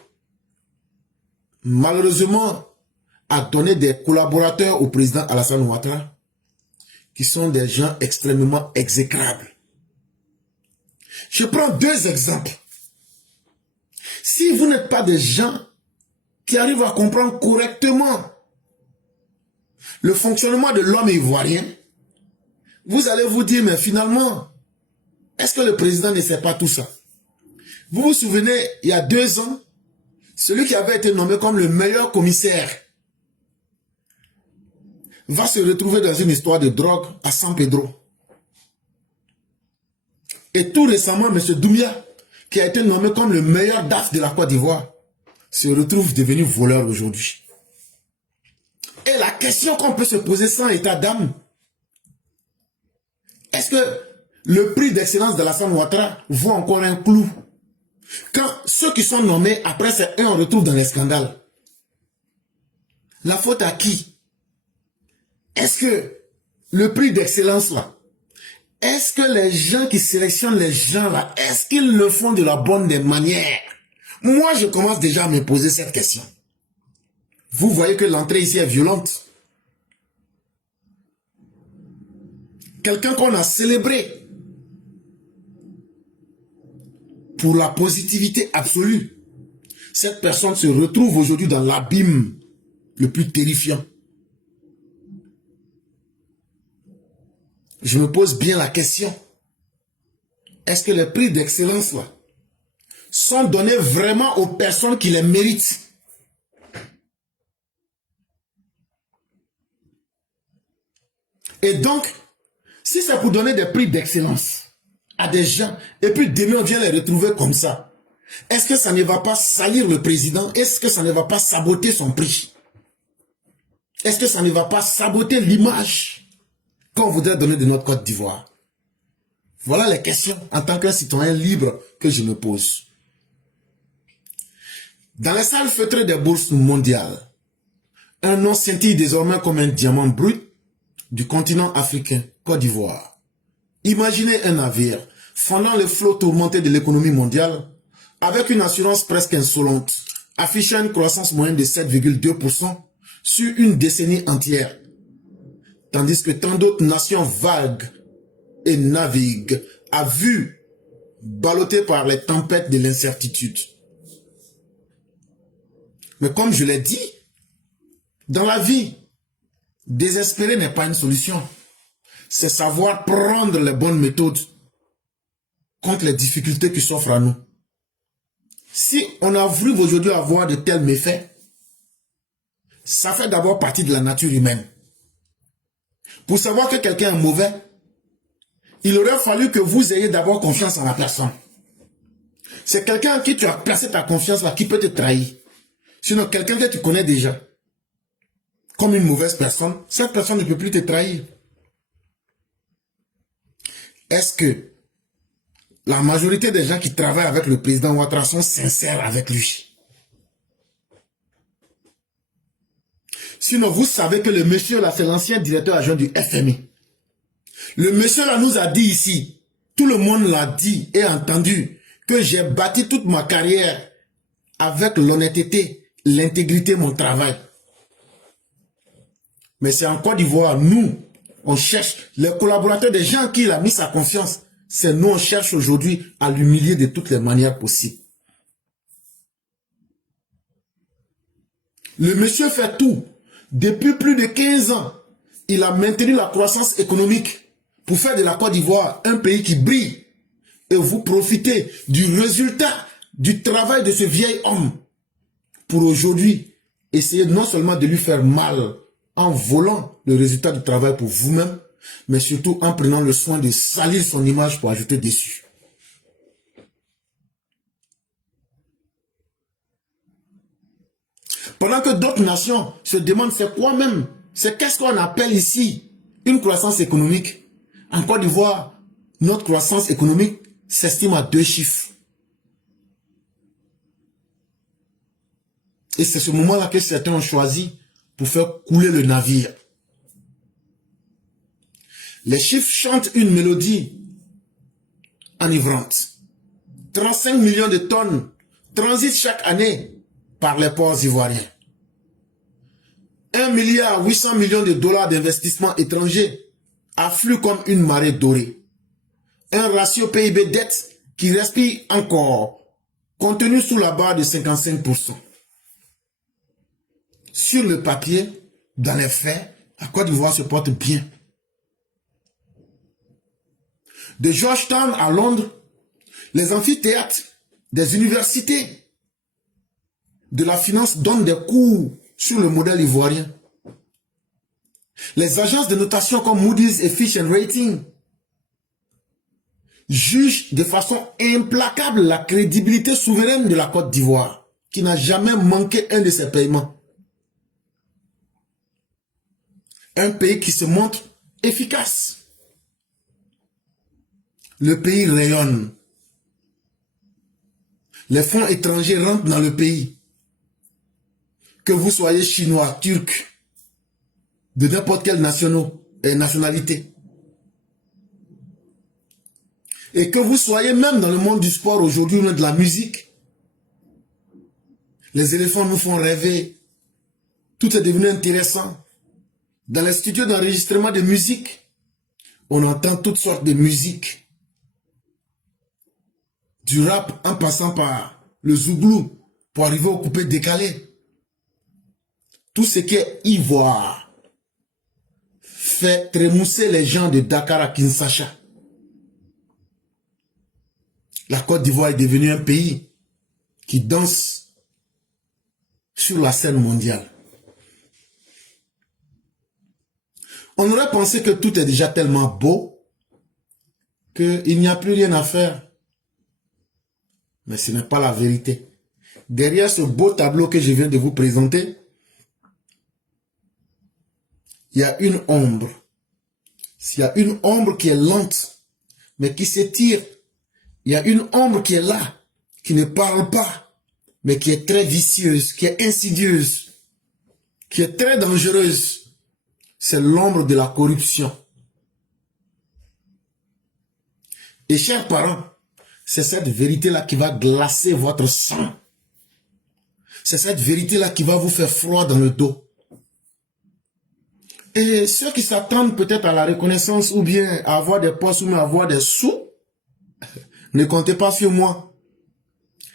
malheureusement, a donné des collaborateurs au président Alassane Ouattara qui sont des gens extrêmement exécrables. Je prends deux exemples. Si vous n'êtes pas des gens qui arrivent à comprendre correctement le fonctionnement de l'homme ivoirien, vous allez vous dire, mais finalement, est-ce que le président ne sait pas tout ça? Vous vous souvenez, il y a 2 ans, celui qui avait été nommé comme le meilleur commissaire va se retrouver dans une histoire de drogue à San Pedro. Et tout récemment, M. Doumbia, qui a été nommé comme le meilleur DAF de la Côte d'Ivoire, se retrouve devenu voleur aujourd'hui. Et la question qu'on peut se poser sans état d'âme, est-ce que le prix d'excellence de Alassane Ouattara vaut encore un clou? Quand ceux qui sont nommés, après c'est eux on retrouve dans les scandales. La faute à qui? Est-ce que le prix d'excellence là, est-ce que les gens qui sélectionnent les gens là, est-ce qu'ils le font de la bonne des manières? Moi je commence déjà à me poser cette question. Vous voyez que l'entrée ici est violente. Quelqu'un qu'on a célébré pour la positivité absolue. Cette personne se retrouve aujourd'hui dans l'abîme le plus terrifiant. Je me pose bien la question. Est-ce que les prix d'excellence là sont donnés vraiment aux personnes qui les méritent? Et donc, Si c'est pour donner des prix d'excellence à des gens, et puis demain on vient les retrouver comme ça, est-ce que ça ne va pas salir le président? Est-ce que ça ne va pas saboter son prix? Est-ce que ça ne va pas saboter l'image qu'on voudrait donner de notre Côte d'Ivoire? Voilà les questions en tant qu'un citoyen libre que je me pose. Dans les salles feutrées des bourses mondiales, un nom scintille désormais comme un diamant brut du continent africain, Côte d'Ivoire. Imaginez un navire fendant le flot tourmenté de l'économie mondiale avec une assurance presque insolente, affichant une croissance moyenne de 7,2% sur une décennie entière, tandis que tant d'autres nations vagues et naviguent à vue, ballottées par les tempêtes de l'incertitude. Mais comme je l'ai dit, dans la vie, désespérer n'est pas une solution. C'est savoir prendre les bonnes méthodes contre les difficultés qui s'offrent à nous. Si on a voulu aujourd'hui avoir de tels méfaits, ça fait d'abord partie de la nature humaine. Pour savoir que quelqu'un est mauvais, il aurait fallu que vous ayez d'abord confiance en la personne. C'est quelqu'un en qui tu as placé ta confiance là qui peut te trahir. Sinon, quelqu'un que tu connais déjà comme une mauvaise personne, cette personne ne peut plus te trahir. Est-ce que la majorité des gens qui travaillent avec le président Ouattara sont sincères avec lui? Sinon, vous savez que le monsieur là, c'est l'ancien directeur adjoint du FMI. Le monsieur là nous a dit ici, tout le monde l'a dit et entendu, que j'ai bâti toute ma carrière avec l'honnêteté, l'intégrité, mon travail. Mais c'est en Côte d'Ivoire, nous, on cherche les collaborateurs des gens qui il a mis sa confiance. C'est nous, on cherche aujourd'hui à l'humilier de toutes les manières possibles. Le monsieur fait tout. Depuis plus de 15 ans, il a maintenu la croissance économique pour faire de la Côte d'Ivoire un pays qui brille. Et vous profitez du résultat du travail de ce vieil homme pour aujourd'hui essayer non seulement de lui faire mal en volant le résultat du travail pour vous-même, mais surtout en prenant le soin de salir son image pour ajouter dessus. Pendant que d'autres nations se demandent c'est quoi même, c'est qu'est-ce qu'on appelle ici une croissance économique. En Côte d'Ivoire, notre croissance économique s'estime à 2 chiffres. Et c'est ce moment-là que certains ont choisi pour faire couler le navire. Les chiffres chantent une mélodie enivrante. 35 millions de tonnes transitent chaque année par les ports ivoiriens. 1,8 milliard de dollars d'investissements étrangers affluent comme une marée dorée. Un ratio PIB-dette qui respire encore, contenu sous la barre de 55%. Sur le papier, dans les faits, la Côte d'Ivoire se porte bien. De Georgetown à Londres, les amphithéâtres des universités de la finance donnent des cours sur le modèle ivoirien. Les agences de notation comme Moody's et Fitch Ratings jugent de façon implacable la crédibilité souveraine de la Côte d'Ivoire, qui n'a jamais manqué un de ses paiements. Un pays qui se montre efficace. Le pays rayonne. Les fonds étrangers rentrent dans le pays. Que vous soyez chinois, turc, de n'importe quelle nationalité. Et que vous soyez même dans le monde du sport aujourd'hui, ou de la musique. Les éléphants nous font rêver. Tout est devenu intéressant. Dans les studios d'enregistrement de musique, on entend toutes sortes de musique. Du rap en passant par le zouglou pour arriver au coupé décalé. Tout ce qui est ivoire fait trémousser les gens de Dakar à Kinshasa. La Côte d'Ivoire est devenue un pays qui danse sur la scène mondiale. On aurait pensé que tout est déjà tellement beau qu'il n'y a plus rien à faire. Mais ce n'est pas la vérité. Derrière ce beau tableau que je viens de vous présenter, il y a une ombre. Il y a une ombre qui est lente, mais qui s'étire. Il y a une ombre qui est là, qui ne parle pas, mais qui est très vicieuse, qui est insidieuse, qui est très dangereuse. C'est l'ombre de la corruption. Et chers parents, c'est cette vérité-là qui va glacer votre sang. C'est cette vérité-là qui va vous faire froid dans le dos. Et ceux qui s'attendent peut-être à la reconnaissance ou bien à avoir des postes ou bien à avoir des sous, ne comptez pas sur moi.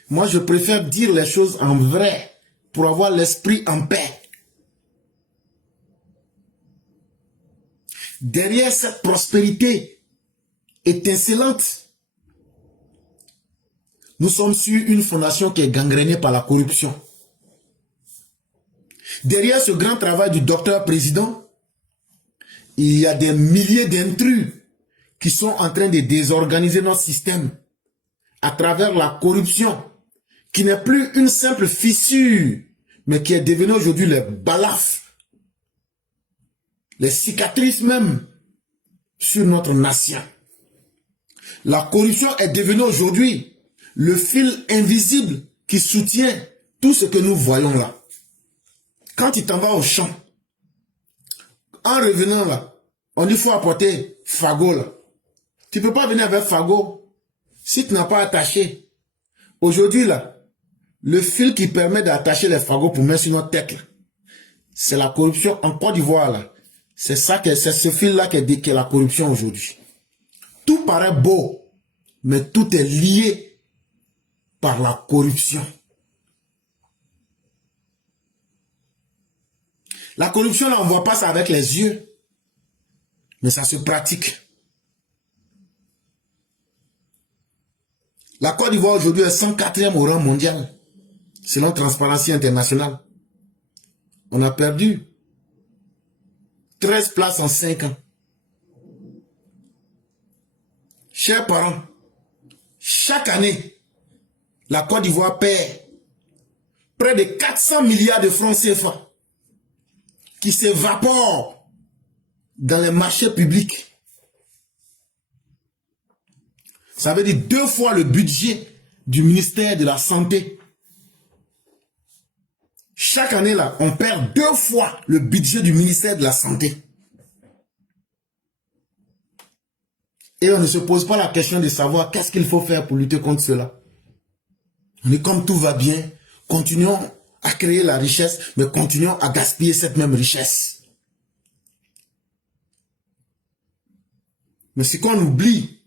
Moi, je préfère dire les choses en vrai pour avoir l'esprit en paix. Derrière cette prospérité étincelante, nous sommes sur une fondation qui est gangrénée par la corruption. Derrière ce grand travail du docteur président, il y a des milliers d'intrus qui sont en train de désorganiser notre système à travers la corruption, qui n'est plus une simple fissure, mais qui est devenue aujourd'hui les balafres, les cicatrices même sur notre nation. La corruption est devenue aujourd'hui le fil invisible qui soutient tout ce que nous voyons là. Quand tu t'en vas au champ, en revenant là, on dit qu'il faut apporter fagot là. Tu ne peux pas venir avec fagot si tu n'as pas attaché. Aujourd'hui là, le fil qui permet d'attacher les fagots pour mettre sur notre tête, c'est la corruption en Côte d'Ivoire là. C'est ce fil là qui est la corruption aujourd'hui. Tout paraît beau, mais tout est lié par la corruption. La corruption, là, on ne voit pas ça avec les yeux, mais ça se pratique. La Côte d'Ivoire aujourd'hui est 104e au rang mondial, selon Transparency International. On a perdu 13 places en 5 ans. Chers parents, chaque année, la Côte d'Ivoire perd près de 400 milliards de francs CFA qui s'évaporent dans les marchés publics. Ça veut dire 2 fois le budget du ministère de la Santé. Chaque année, là, on perd 2 fois le budget du ministère de la Santé. Et on ne se pose pas la question de savoir qu'est-ce qu'il faut faire pour lutter contre cela. On est comme tout va bien, continuons à créer la richesse, mais continuons à gaspiller cette même richesse. Mais ce qu'on oublie,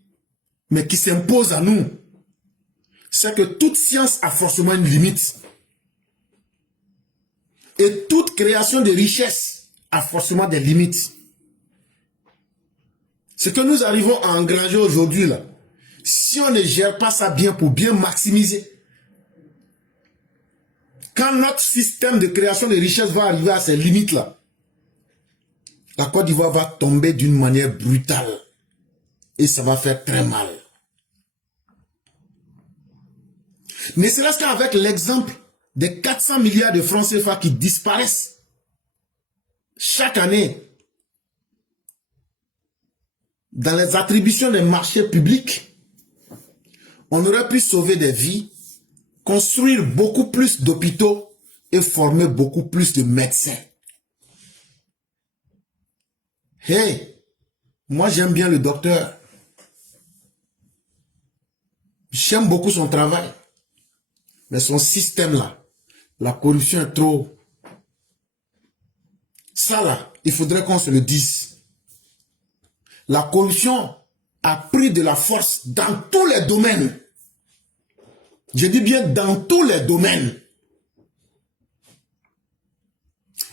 mais qui s'impose à nous, c'est que toute science a forcément une limite. Et toute création de richesse a forcément des limites. Ce que nous arrivons à engranger aujourd'hui, là, si on ne gère pas ça bien pour bien maximiser, quand notre système de création de richesse va arriver à ces limites-là, la Côte d'Ivoire va tomber d'une manière brutale. Et ça va faire très mal. Ne serait-ce qu'avec l'exemple des 400 milliards de francs CFA qui disparaissent chaque année dans les attributions des marchés publics, on aurait pu sauver des vies, construire beaucoup plus d'hôpitaux et former beaucoup plus de médecins. Hey, moi j'aime bien le docteur. J'aime beaucoup son travail. Mais son système là, la corruption est trop. Ça là, il faudrait qu'on se le dise. La corruption a pris de la force dans tous les domaines. Je dis bien dans tous les domaines.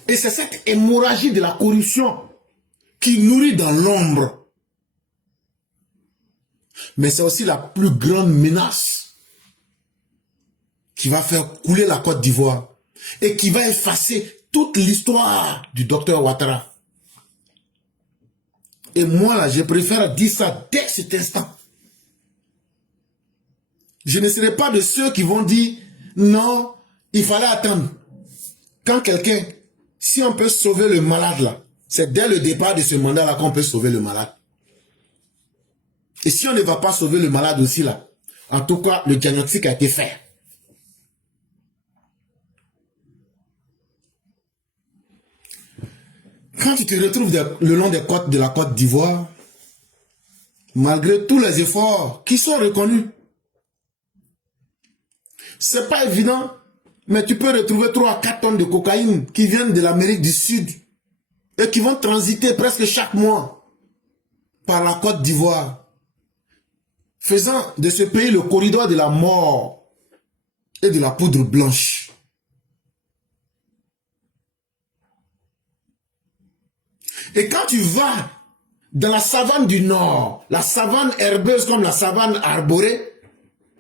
Et c'est cette hémorragie de la corruption qui nourrit dans l'ombre. Mais c'est aussi la plus grande menace qui va faire couler la Côte d'Ivoire et qui va effacer toute l'histoire du docteur Ouattara. Et moi là, je préfère dire ça dès cet instant. Je ne serai pas de ceux qui vont dire non, il fallait attendre. Quand quelqu'un, si on peut sauver le malade là, c'est dès le départ de ce mandat là qu'on peut sauver le malade. Et si on ne va pas sauver le malade aussi là, en tout cas, le diagnostic a été fait. Quand tu te retrouves le long des côtes de la Côte d'Ivoire, malgré tous les efforts qui sont reconnus, c'est pas évident, mais tu peux retrouver 3 à 4 tonnes de cocaïne qui viennent de l'Amérique du Sud et qui vont transiter presque chaque mois par la Côte d'Ivoire, faisant de ce pays le corridor de la mort et de la poudre blanche. Et quand tu vas dans la savane du Nord, la savane herbeuse comme la savane arborée,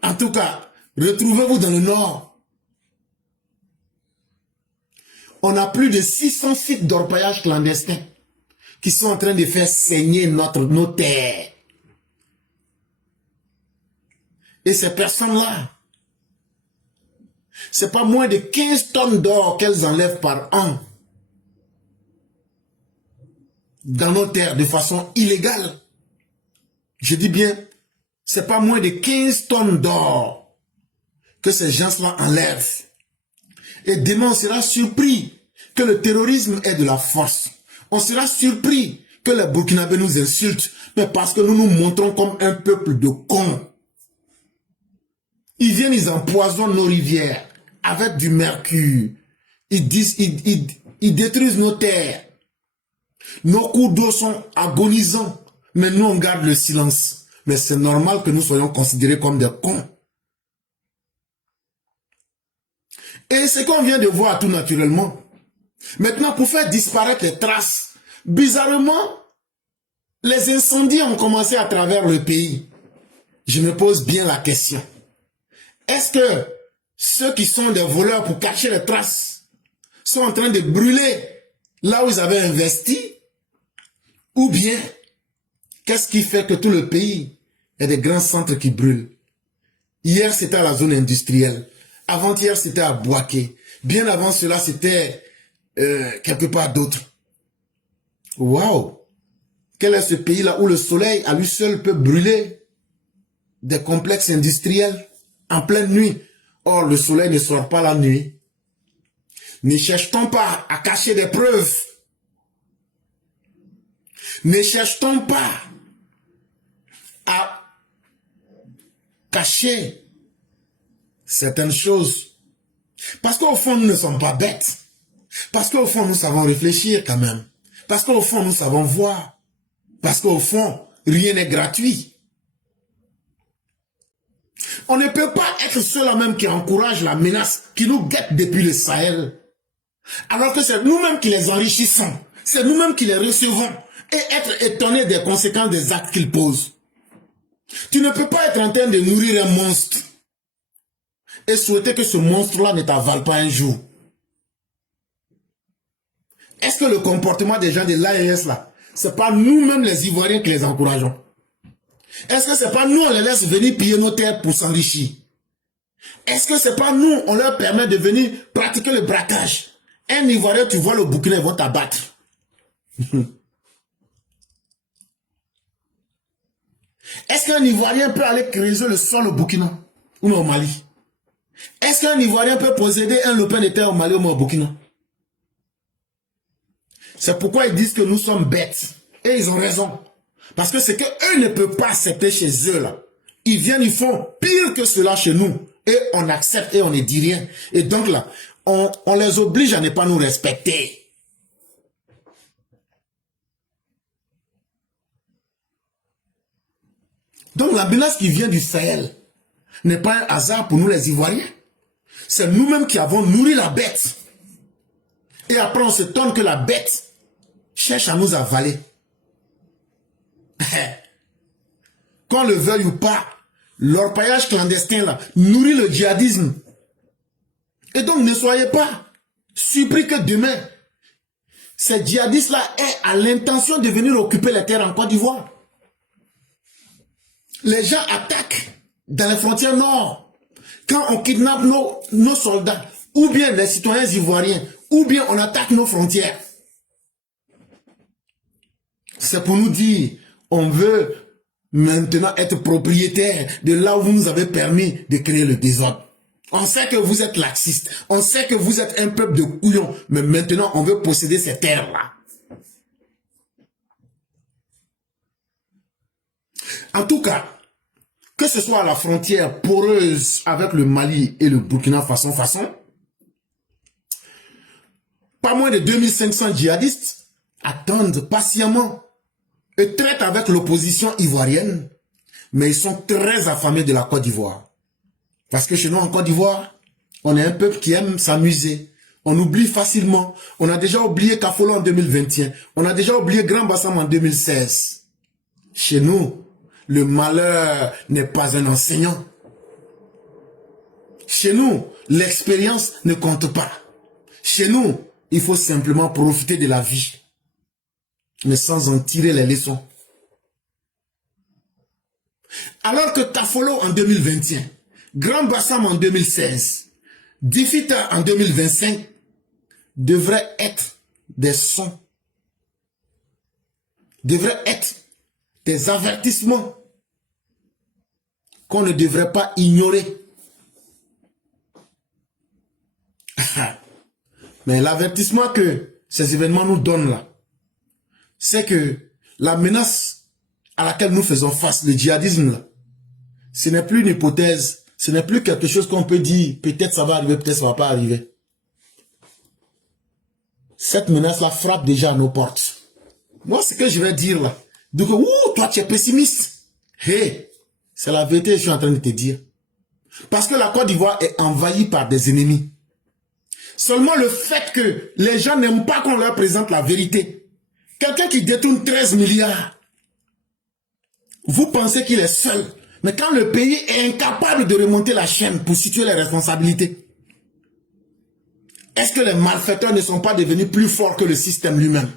en tout cas, retrouvez-vous dans le Nord. On a plus de 600 sites d'orpaillage clandestins qui sont en train de faire saigner nos terres. Et ces personnes-là, c'est pas moins de 15 tonnes d'or qu'elles enlèvent par an dans nos terres de façon illégale. Je dis bien, c'est pas moins de 15 tonnes d'or que ces gens-là enlèvent. Et demain, on sera surpris que le terrorisme ait de la force. On sera surpris que les Burkinabés nous insultent, mais parce que nous nous montrons comme un peuple de cons. Ils viennent, ils empoisonnent nos rivières avec du mercure. Ils détruisent nos terres. Nos cours d'eau sont agonisants, mais nous on garde le silence. Mais c'est normal que nous soyons considérés comme des cons. Et ce qu'on vient de voir tout naturellement. Maintenant, pour faire disparaître les traces, bizarrement, les incendies ont commencé à travers le pays. Je me pose bien la question. Est-ce que ceux qui sont des voleurs pour cacher les traces sont en train de brûler là où ils avaient investi? Ou bien, qu'est-ce qui fait que tout le pays est des grands centres qui brûlent? Hier, c'était à la zone industrielle. Avant-hier, c'était à Bouaké. Bien avant cela, c'était quelque part d'autre. Waouh! Quel est ce pays-là où le soleil à lui seul peut brûler des complexes industriels en pleine nuit? Or, le soleil ne sort pas la nuit. Ne cherche-t-on pas à cacher des preuves? Ne cherche-t-on pas à cacher certaines choses? Parce qu'au fond, nous ne sommes pas bêtes. Parce qu'au fond, nous savons réfléchir quand même. Parce qu'au fond, nous savons voir. Parce qu'au fond, rien n'est gratuit. On ne peut pas être ceux-là même qui encouragent la menace qui nous guette depuis le Sahel. Alors que c'est nous-mêmes qui les enrichissons. C'est nous-mêmes qui les recevons. Et être étonnés des conséquences des actes qu'ils posent. Tu ne peux pas être en train de nourrir un monstre et souhaiter que ce monstre-là ne t'avale pas un jour. Est-ce que le comportement des gens de l'AES là, c'est pas nous-mêmes les Ivoiriens qui les encourageons? Est-ce que c'est pas nous, on les laisse venir piller nos terres pour s'enrichir? Est-ce que c'est pas nous, on leur permet de venir pratiquer le braquage? Un Ivoirien, tu vois le Burkina, ils vont t'abattre. Est-ce qu'un Ivoirien peut aller creuser le sol au Burkina ou au Mali? Est-ce qu'un Ivoirien peut posséder un lopin de terre au Mali ou au Burkina? C'est pourquoi ils disent que nous sommes bêtes. Et ils ont raison. Parce que c'est qu'eux ne peuvent pas accepter chez eux là. Ils viennent, ils font pire que cela chez nous. Et on accepte et on ne dit rien. Et donc là, on les oblige à ne pas nous respecter. Donc la menace qui vient du Sahel n'est pas un hasard pour nous les Ivoiriens. C'est nous-mêmes qui avons nourri la bête. Et après on se tonne que la bête cherche à nous avaler. Qu'on le veuille ou pas, l'orpaillage clandestin là nourrit le djihadisme. Et donc ne soyez pas surpris que demain, ces djihadistes-là aient à l'intention de venir occuper les terres en Côte d'Ivoire. Les gens attaquent dans les frontières nord, quand on kidnappe nos soldats, ou bien les citoyens ivoiriens, ou bien on attaque nos frontières, c'est pour nous dire, on veut maintenant être propriétaire de là où vous nous avez permis de créer le désordre. On sait que vous êtes laxiste, on sait que vous êtes un peuple de couillons, mais maintenant on veut posséder ces terres-là. En tout cas, que ce soit à la frontière poreuse avec le Mali et le Burkina Faso, pas moins de 2500 djihadistes attendent patiemment et traitent avec l'opposition ivoirienne, mais ils sont très affamés de la Côte d'Ivoire. Parce que chez nous en Côte d'Ivoire, on est un peuple qui aime s'amuser. On oublie facilement. On a déjà oublié Kafolo en 2021. On a déjà oublié Grand Bassam en 2016. Chez nous, le malheur n'est pas un enseignant. Chez nous, l'expérience ne compte pas. Chez nous, il faut simplement profiter de la vie, mais sans en tirer les leçons. Alors que Kafolo en 2021, Grand Bassam en 2016, Difita en 2025 devraient être des sons, devraient être des avertissements qu'on ne devrait pas ignorer. Mais l'avertissement que ces événements nous donnent là, c'est que la menace à laquelle nous faisons face, le djihadisme là, ce n'est plus une hypothèse. Ce n'est plus quelque chose qu'on peut dire, peut-être ça va arriver, peut-être ça ne va pas arriver. Cette menace-là frappe déjà à nos portes. Moi, ce que je vais dire là, donc, toi tu es pessimiste. Hey, c'est la vérité que je suis en train de te dire. Parce que la Côte d'Ivoire est envahie par des ennemis. Seulement le fait que les gens n'aiment pas qu'on leur présente la vérité. Quelqu'un qui détourne 13 milliards, vous pensez qu'il est seul. Mais quand le pays est incapable de remonter la chaîne pour situer les responsabilités, est-ce que les malfaiteurs ne sont pas devenus plus forts que le système lui-même?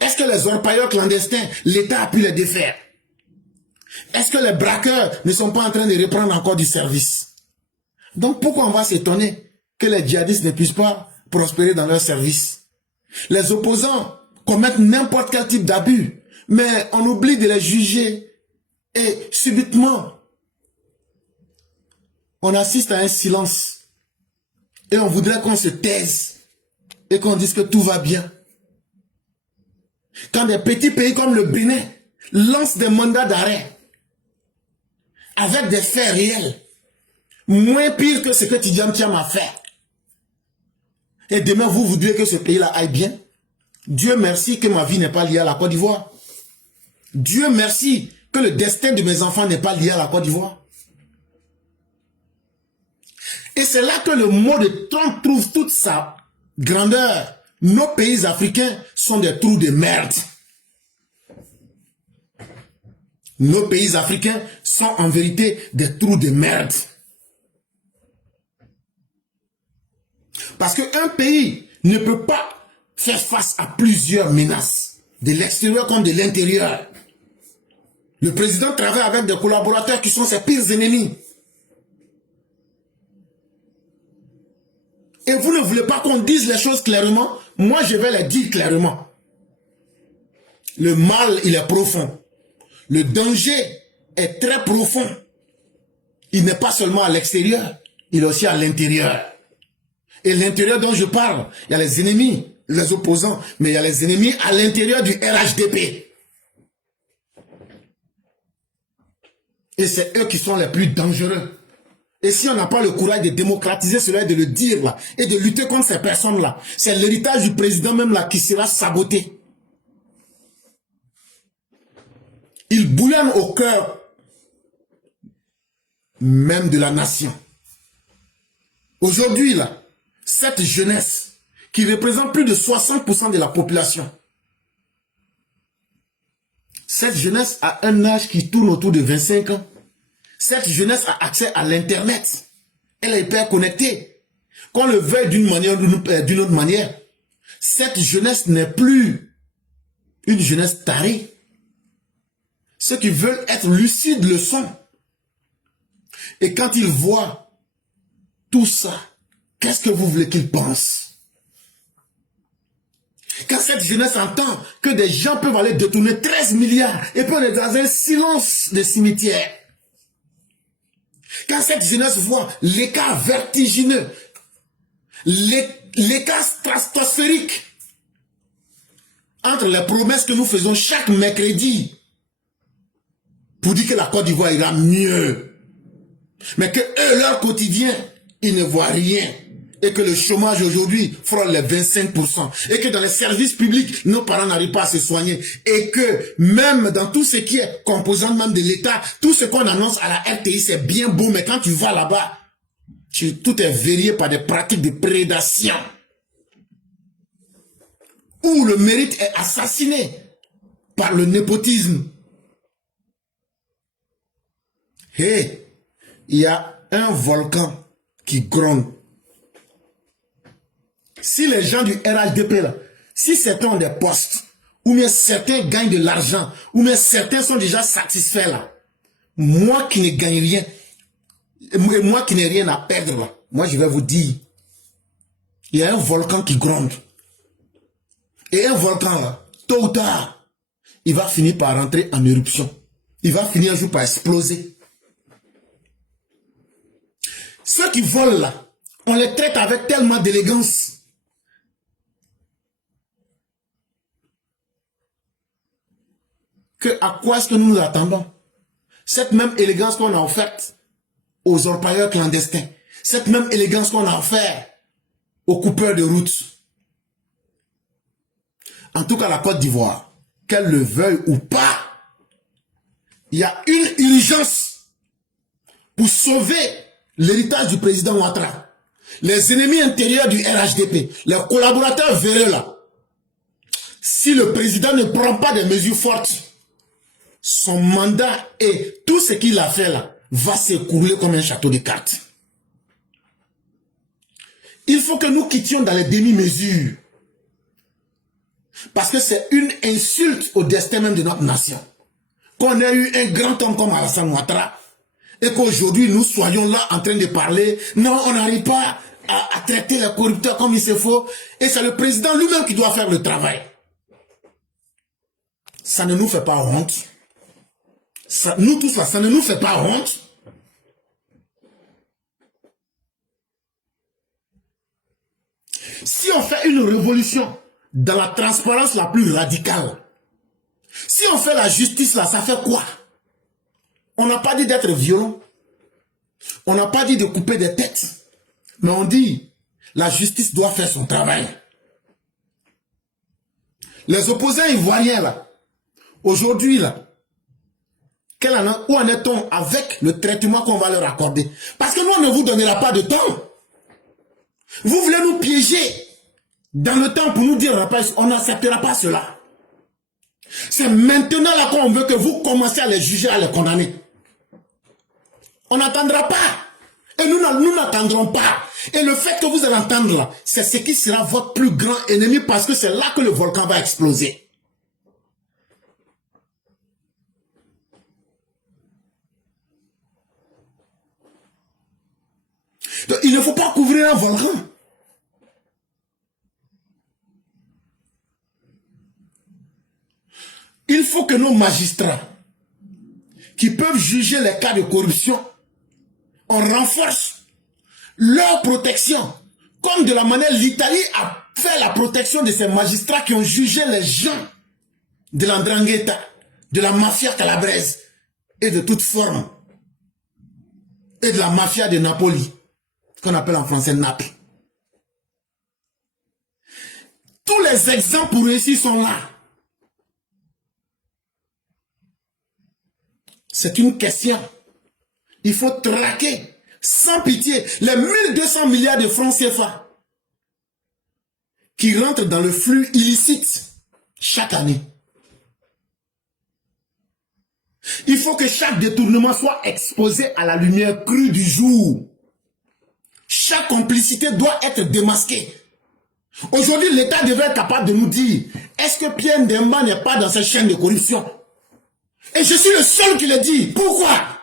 Est-ce que les orpailleurs clandestins, l'État a pu les défaire? Est-ce que les braqueurs ne sont pas en train de reprendre encore du service? Donc pourquoi on va s'étonner que les djihadistes ne puissent pas prospérer dans leur service? Les opposants commettent n'importe quel type d'abus, mais on oublie de les juger. Et subitement, on assiste à un silence. Et on voudrait qu'on se taise. Et qu'on dise que tout va bien. Quand des petits pays comme le Bénin lancent des mandats d'arrêt avec des faits réels, moins pire que ce que Tidjane Thiam a fait. Et demain, vous voudrez que ce pays-là aille bien. Dieu merci que ma vie n'est pas liée à la Côte d'Ivoire. Dieu merci que le destin de mes enfants n'est pas lié à la Côte d'Ivoire. Et c'est là que le mot de Trump trouve toute sa grandeur. Nos pays africains sont des trous de merde. Nos pays africains sont en vérité des trous de merde. Parce qu'un pays ne peut pas faire face à plusieurs menaces, de l'extérieur comme de l'intérieur. Le président travaille avec des collaborateurs qui sont ses pires ennemis. Et vous ne voulez pas qu'on dise les choses clairement? Moi, je vais les dire clairement. Le mal, il est profond. Le danger est très profond. Il n'est pas seulement à l'extérieur, il est aussi à l'intérieur. Et l'intérieur dont je parle, il y a les ennemis, les opposants, mais il y a les ennemis à l'intérieur du RHDP. Et c'est eux qui sont les plus dangereux. Et si on n'a pas le courage de démocratiser cela et de le dire là, et de lutter contre ces personnes-là, c'est l'héritage du président même là qui sera saboté. Il bouillonne au cœur même de la nation. Aujourd'hui là, cette jeunesse qui représente plus de 60% de la population, cette jeunesse a un âge qui tourne autour de 25 ans. Cette jeunesse a accès à l'internet. Elle est hyper connectée. Qu'on le veuille d'une manière ou d'une autre manière, cette jeunesse n'est plus une jeunesse tarée. Ceux qui veulent être lucides le sont. Et quand ils voient tout ça, qu'est-ce que vous voulez qu'ils pensent? Quand cette jeunesse entend que des gens peuvent aller détourner 13 milliards et puis on est dans un silence de cimetière. Quand cette jeunesse voit l'écart vertigineux, l'écart stratosphérique entre les promesses que nous faisons chaque mercredi pour dire que la Côte d'Ivoire ira mieux, mais que eux, leur quotidien, ils ne voient rien. Et que le chômage aujourd'hui frôle les 25%. Et que dans les services publics, nos parents n'arrivent pas à se soigner. Et que même dans tout ce qui est composant même de l'État, tout ce qu'on annonce à la RTI, c'est bien beau, mais quand tu vas là-bas, tout est verrouillé par des pratiques de prédation. Où le mérite est assassiné par le népotisme. Et il y a un volcan qui gronde. Si les gens du RHDP, là, si certains ont des postes, ou bien certains gagnent de l'argent, ou bien certains sont déjà satisfaits là, moi qui ne gagne rien, et moi qui n'ai rien à perdre là, moi je vais vous dire, il y a un volcan qui gronde. Et un volcan là, tôt ou tard, il va finir par rentrer en éruption. Il va finir un jour par exploser. Ceux qui volent là, on les traite avec tellement d'élégance. Que à quoi est-ce que nous nous attendons? Cette même élégance qu'on a offerte aux orpailleurs clandestins, cette même élégance qu'on a offerte aux coupeurs de route. En tout cas, la Côte d'Ivoire, qu'elle le veuille ou pas, il y a une urgence pour sauver l'héritage du président Ouattara. Les ennemis intérieurs du RHDP, les collaborateurs véreux là, si le président ne prend pas des mesures fortes, son mandat et tout ce qu'il a fait là va s'écrouler comme un château de cartes. Il faut que nous quittions dans les demi-mesures. Parce que c'est une insulte au destin même de notre nation. Qu'on ait eu un grand homme comme Alassane Ouattara et qu'aujourd'hui nous soyons là en train de parler. Non, on n'arrive pas à traiter les corrupteurs comme il se faut. Et c'est le président lui-même qui doit faire le travail. Ça ne nous fait pas honte. Ça, nous tous là, ça ne nous fait pas honte. Si on fait une révolution dans la transparence la plus radicale, si on fait la justice là, ça fait quoi? On n'a pas dit d'être violent. On n'a pas dit de couper des têtes. Mais on dit, la justice doit faire son travail. Les opposants ivoiriens là, aujourd'hui là, où en est-on avec le traitement qu'on va leur accorder? Parce que nous, on ne vous donnera pas de temps. Vous voulez nous piéger dans le temps pour nous dire, on n'acceptera pas cela. C'est maintenant là qu'on veut que vous commenciez à les juger, à les condamner. On n'attendra pas. Et nous n'attendrons pas. Et le fait que vous allez entendre là, c'est ce qui sera votre plus grand ennemi parce que c'est là que le volcan va exploser. Donc, il ne faut pas couvrir un volcan. Il faut que nos magistrats, qui peuvent juger les cas de corruption, on renforce leur protection. Comme de la manière l'Italie a fait la protection de ces magistrats qui ont jugé les gens de l'Andrangheta, de la mafia calabraise et de toute forme. Et de la mafia de Napoli. Qu'on appelle en français Naples. Tous les exemples pour réussir sont là. C'est une question. Il faut traquer sans pitié les 1200 milliards de francs CFA qui rentrent dans le flux illicite chaque année. Il faut que chaque détournement soit exposé à la lumière crue du jour. Chaque complicité doit être démasquée. Aujourd'hui, l'État devrait être capable de nous dire, est-ce que Pierre Ndemba n'est pas dans cette chaîne de corruption? Et je suis le seul qui le dit. Pourquoi?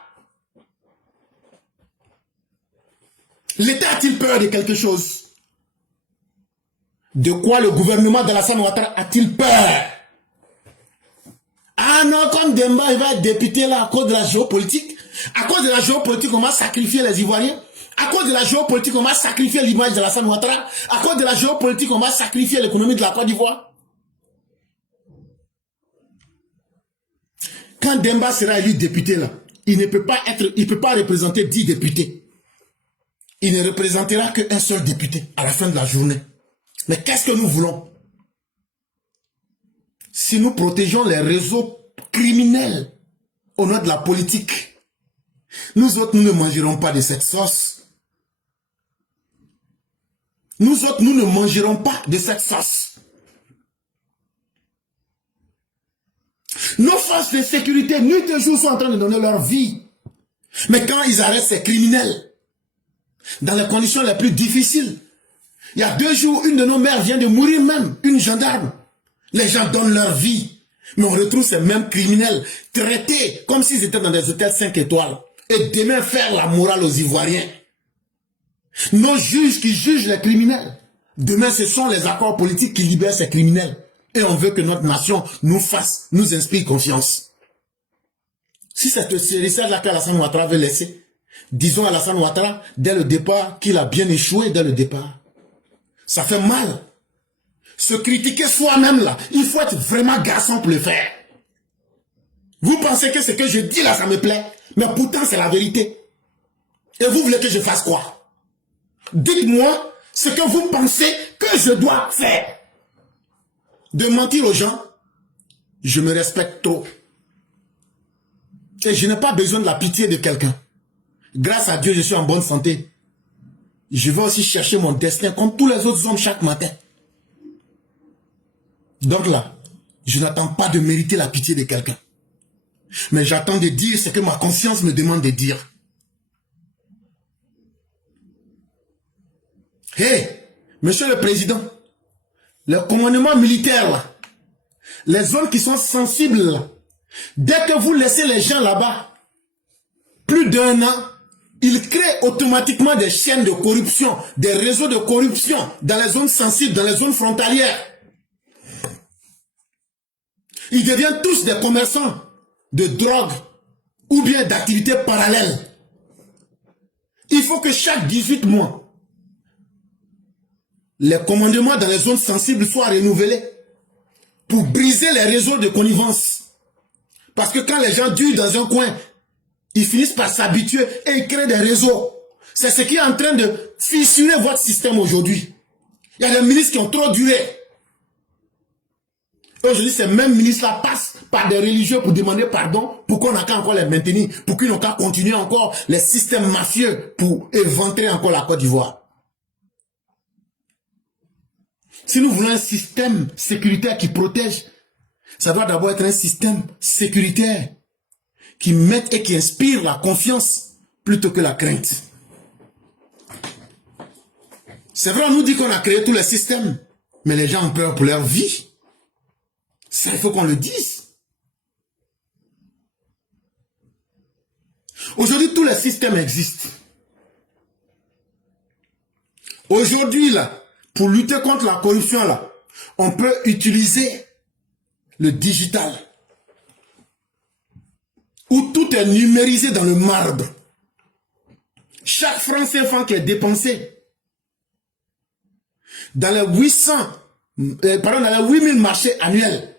L'État a-t-il peur de quelque chose? De quoi le gouvernement d'Alassane Ouattara a-t-il peur? Ah non, comme Demba il va être député là à cause de la géopolitique. À cause de la géopolitique, on va sacrifier les Ivoiriens. À cause de la géopolitique, on va sacrifier l'image d'Alassane Ouattara. À cause de la géopolitique, on va sacrifier l'économie de la Côte d'Ivoire. Quand Demba sera élu député là, il ne peut pas représenter 10 députés. Il ne représentera qu'un seul député à la fin de la journée. Mais qu'est-ce que nous voulons? Si nous protégeons les réseaux criminels au nom de la politique, nous autres, nous ne mangerons pas de cette sauce. Nous autres, nous ne mangerons pas de cette sauce. Nos forces de sécurité, nuit et jour, sont en train de donner leur vie. Mais quand ils arrêtent ces criminels, dans les conditions les plus difficiles, il y a 2 jours, une de nos mères vient de mourir même, une gendarme. Les gens donnent leur vie. Mais on retrouve ces mêmes criminels traités comme s'ils étaient dans des hôtels 5 étoiles. Et demain faire la morale aux Ivoiriens. Nos juges qui jugent les criminels. Demain, ce sont les accords politiques qui libèrent ces criminels. Et on veut que notre nation nous inspire confiance. Si c'est ce message-là qu'Alassane Ouattara veut laisser, disons à Alassane Ouattara, dès le départ, qu'il a bien échoué dès le départ. Ça fait mal. Se critiquer soi-même là, il faut être vraiment garçon pour le faire. Vous pensez que ce que je dis là, ça me plaît, mais pourtant c'est la vérité. Et vous voulez que je fasse quoi? Dites-moi ce que vous pensez que je dois faire. De mentir aux gens, je me respecte trop. Et je n'ai pas besoin de la pitié de quelqu'un. Grâce à Dieu, je suis en bonne santé. Je vais aussi chercher mon destin comme tous les autres hommes chaque matin. Donc là, je n'attends pas de mériter la pitié de quelqu'un. Mais j'attends de dire ce que ma conscience me demande de dire. Hé, monsieur le président, le commandement militaire là, les zones qui sont sensibles là, dès que vous laissez les gens là-bas, plus d'1 an, ils créent automatiquement des chaînes de corruption, des réseaux de corruption dans les zones sensibles, dans les zones frontalières. Ils deviennent tous des commerçants de drogue ou bien d'activités parallèles. Il faut que chaque 18 mois, les commandements dans les zones sensibles soient renouvelés pour briser les réseaux de connivence. Parce que quand les gens durent dans un coin, ils finissent par s'habituer et ils créent des réseaux. C'est ce qui est en train de fissurer votre système aujourd'hui. Il y a des ministres qui ont trop duré. Aujourd'hui, ces mêmes ministres-là passent par des religieux pour demander pardon, pour qu'on n'a qu'à encore les maintenir, pour qu'ils n'ont qu'à continuer encore les systèmes mafieux pour éventrer encore la Côte d'Ivoire. Si nous voulons un système sécuritaire qui protège, ça doit d'abord être un système sécuritaire qui mette et qui inspire la confiance plutôt que la crainte. C'est vrai, on nous dit qu'on a créé tous les systèmes, mais les gens ont peur pour leur vie. Ça, il faut qu'on le dise. Aujourd'hui, tous les systèmes existent. Aujourd'hui, là, pour lutter contre la corruption, là, on peut utiliser le digital, où tout est numérisé dans le marbre. Chaque franc CFA qui est dépensé dans les 8000 marchés annuels,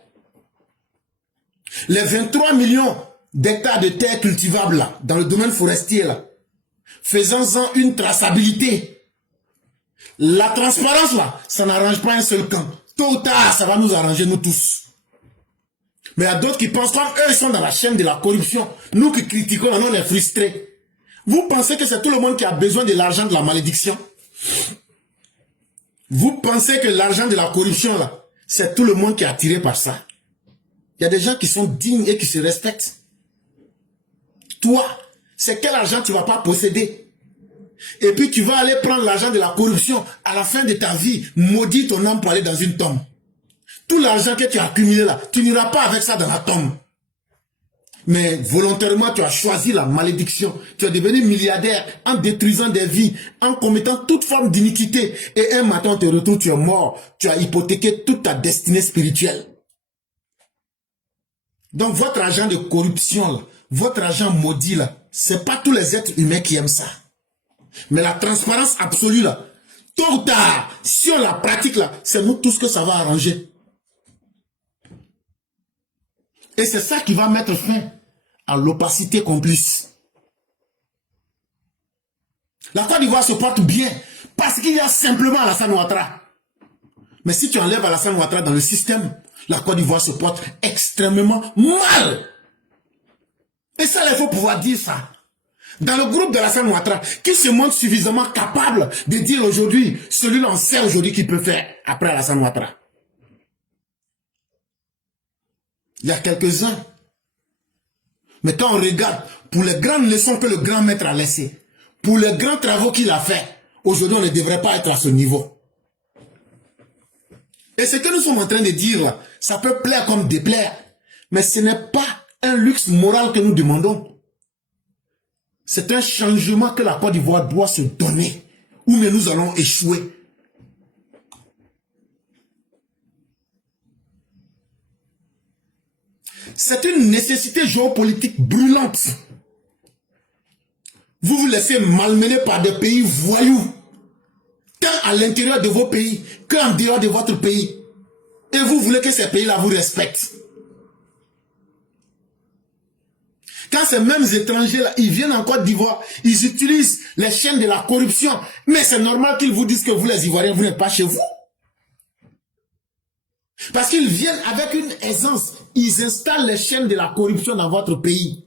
les 23 millions d'hectares de terres cultivables là, dans le domaine forestier là, faisant-en une traçabilité. La transparence là, ça n'arrange pas un seul camp. Tôt ou tard, ça va nous arranger nous tous. Mais il y a d'autres qui pensent comme eux, ils sont dans la chaîne de la corruption. Nous qui critiquons, on est frustrés. Vous pensez que c'est tout le monde qui a besoin de l'argent de la malédiction? Vous pensez que l'argent de la corruption là, c'est tout le monde qui est attiré par ça? Il y a des gens qui sont dignes et qui se respectent. Toi, c'est quel argent tu ne vas pas posséder? Et puis tu vas aller prendre l'argent de la corruption à la fin de ta vie, maudit ton âme pour aller dans une tombe. Tout l'argent que tu as accumulé là, tu n'iras pas avec ça dans la tombe. Mais volontairement, tu as choisi la malédiction. Tu es devenu milliardaire en détruisant des vies, en commettant toute forme d'iniquité. Et un matin, on te retrouve, tu es mort. Tu as hypothéqué toute ta destinée spirituelle. Donc, votre agent de corruption, là, votre agent maudit, là, c'est pas tous les êtres humains qui aiment ça. Mais la transparence absolue, là, tôt ou tard, si on la pratique, là, c'est nous tous que ça va arranger. Et c'est ça qui va mettre fin à l'opacité complice. La Côte d'Ivoire se porte bien parce qu'il y a simplement Alassane Ouattara. Mais si tu enlèves Alassane Ouattara dans le système, la Côte d'Ivoire se porte extrêmement mal. Et ça, il faut pouvoir dire ça. Dans le groupe d'Alassane Ouattara, qui se montre suffisamment capable de dire aujourd'hui, celui-là on sait aujourd'hui qu'il peut faire après Alassane Ouattara. Il y a quelques-uns. Mais quand on regarde, pour les grandes leçons que le grand maître a laissées, pour les grands travaux qu'il a fait, aujourd'hui on ne devrait pas être à ce niveau. Et ce que nous sommes en train de dire là, ça peut plaire comme déplaire, mais ce n'est pas un luxe moral que nous demandons. C'est un changement que la Côte d'Ivoire doit se donner, ou mais nous allons échouer. C'est une nécessité géopolitique brûlante. Vous vous laissez malmener par des pays voyous, tant à l'intérieur de vos pays qu'en dehors de votre pays. Et vous voulez que ces pays-là vous respectent. Quand ces mêmes étrangers-là, ils viennent en Côte d'Ivoire, ils utilisent les chaînes de la corruption. Mais c'est normal qu'ils vous disent que vous, les Ivoiriens, vous n'êtes pas chez vous. Parce qu'ils viennent avec une aisance. Ils installent les chaînes de la corruption dans votre pays.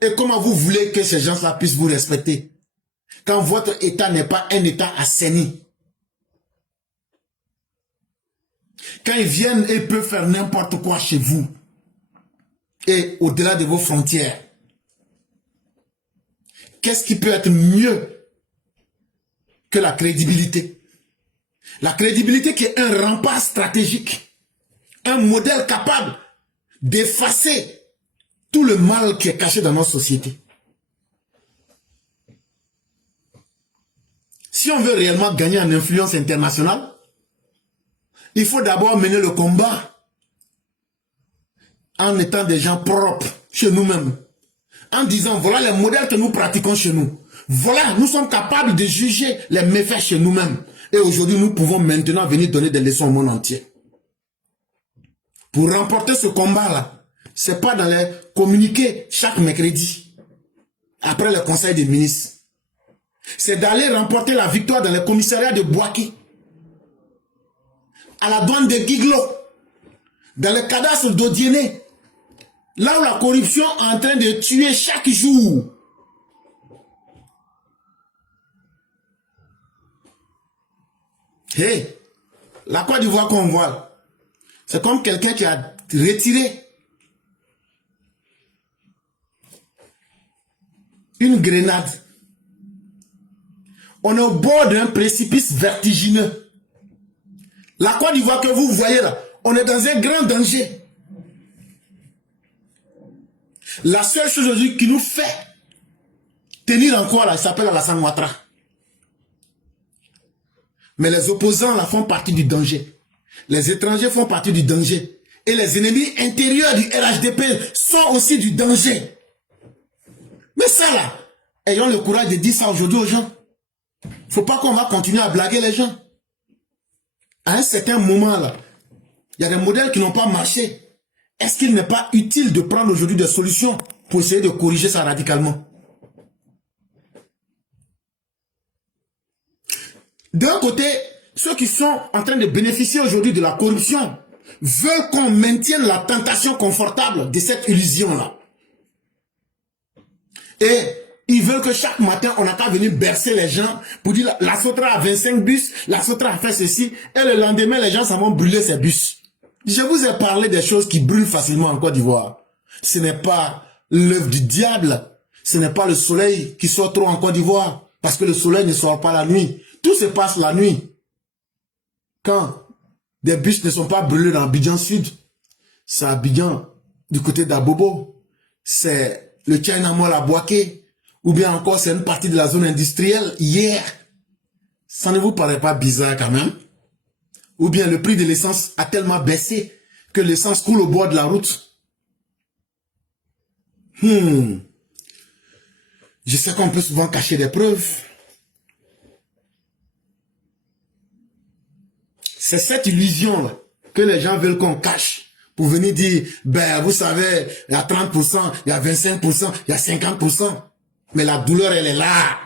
Et comment vous voulez que ces gens-là puissent vous respecter quand votre État n'est pas un État assaini? Quand ils viennent, ils peuvent faire n'importe quoi chez vous. Et au-delà de vos frontières. Qu'est-ce qui peut être mieux que la crédibilité? La crédibilité qui est un rempart stratégique. Un modèle capable d'effacer tout le mal qui est caché dans notre société. Si on veut réellement gagner en influence internationale, il faut d'abord mener le combat en étant des gens propres chez nous-mêmes. En disant, voilà les modèles que nous pratiquons chez nous. Voilà, nous sommes capables de juger les méfaits chez nous-mêmes. Et aujourd'hui, nous pouvons maintenant venir donner des leçons au monde entier. Pour remporter ce combat-là, ce n'est pas dans les communiqués chaque mercredi, après le conseil des ministres. C'est d'aller remporter la victoire dans les commissariats de Bouaké, à la douane de Guiglo, dans le cadastre d'Odiéné, là où la corruption est en train de tuer chaque jour. Hey, la Côte d'Ivoire qu'on voit, c'est comme quelqu'un qui a retiré une grenade. On est au bord d'un précipice vertigineux. La Côte d'Ivoire que vous voyez là, on est dans un grand danger. La seule chose aujourd'hui qui nous fait tenir encore là, il s'appelle Alassane Ouattara. Mais les opposants là font partie du danger. Les étrangers font partie du danger. Et les ennemis intérieurs du RHDP sont aussi du danger. Mais ça là, ayons le courage de dire ça aujourd'hui aux gens. Il ne faut pas qu'on va continuer à blaguer les gens. À un certain moment là, il y a des modèles qui n'ont pas marché. Est-ce qu'il n'est pas utile de prendre aujourd'hui des solutions pour essayer de corriger ça radicalement? D'un côté, ceux qui sont en train de bénéficier aujourd'hui de la corruption veulent qu'on maintienne la tentation confortable de cette illusion-là. Et ils veulent que chaque matin, on n'a qu'à venir bercer les gens pour dire la Sotra a 25 bus, la Sotra a fait ceci, et le lendemain, les gens s'en vont brûler ces bus. Je vous ai parlé des choses qui brûlent facilement en Côte d'Ivoire. Ce n'est pas l'œuvre du diable. Ce n'est pas le soleil qui sort trop en Côte d'Ivoire. Parce que le soleil ne sort pas la nuit. Tout se passe la nuit. Quand des bus ne sont pas brûlés dans Abidjan Sud, c'est Abidjan du côté d'Abobo. c'est le China Mall à Boaké, ou bien encore c'est une partie de la zone industrielle hier. Ça ne vous paraît pas bizarre quand même? Ou bien le prix de l'essence a tellement baissé que l'essence coule au bord de la route? Je sais qu'on peut souvent cacher des preuves. C'est cette illusion-là que les gens veulent qu'on cache pour venir dire, ben vous savez, il y a 30%, il y a 25%, il y a 50%. Mais la douleur, elle est là.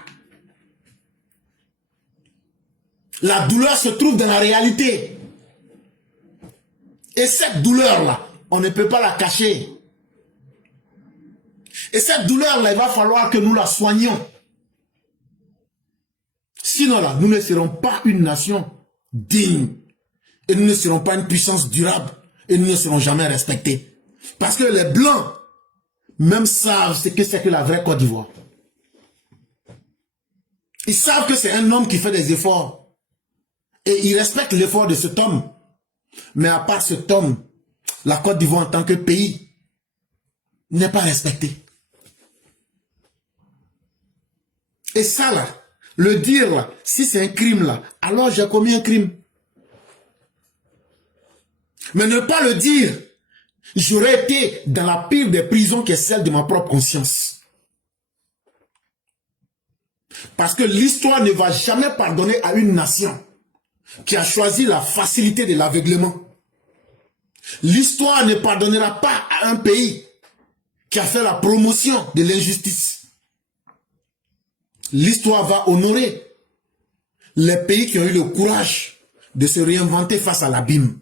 La douleur se trouve dans la réalité. Et cette douleur-là, on ne peut pas la cacher. Et cette douleur-là, il va falloir que nous la soignions. Sinon, là, nous ne serons pas une nation digne. Et nous ne serons pas une puissance durable. Et nous ne serons jamais respectés. Parce que les Blancs, même savent ce que c'est que la vraie Côte d'Ivoire. Ils savent que c'est un homme qui fait des efforts. Et ils respectent l'effort de cet homme. Mais à part cet homme, la Côte d'Ivoire en tant que pays n'est pas respectée. Et ça là, le dire là, si c'est un crime là, alors j'ai commis un crime. Mais ne pas le dire, j'aurais été dans la pire des prisons qui est celle de ma propre conscience. Parce que l'histoire ne va jamais pardonner à une nation qui a choisi la facilité de l'aveuglement. L'histoire ne pardonnera pas à un pays qui a fait la promotion de l'injustice. L'histoire va honorer les pays qui ont eu le courage de se réinventer face à l'abîme.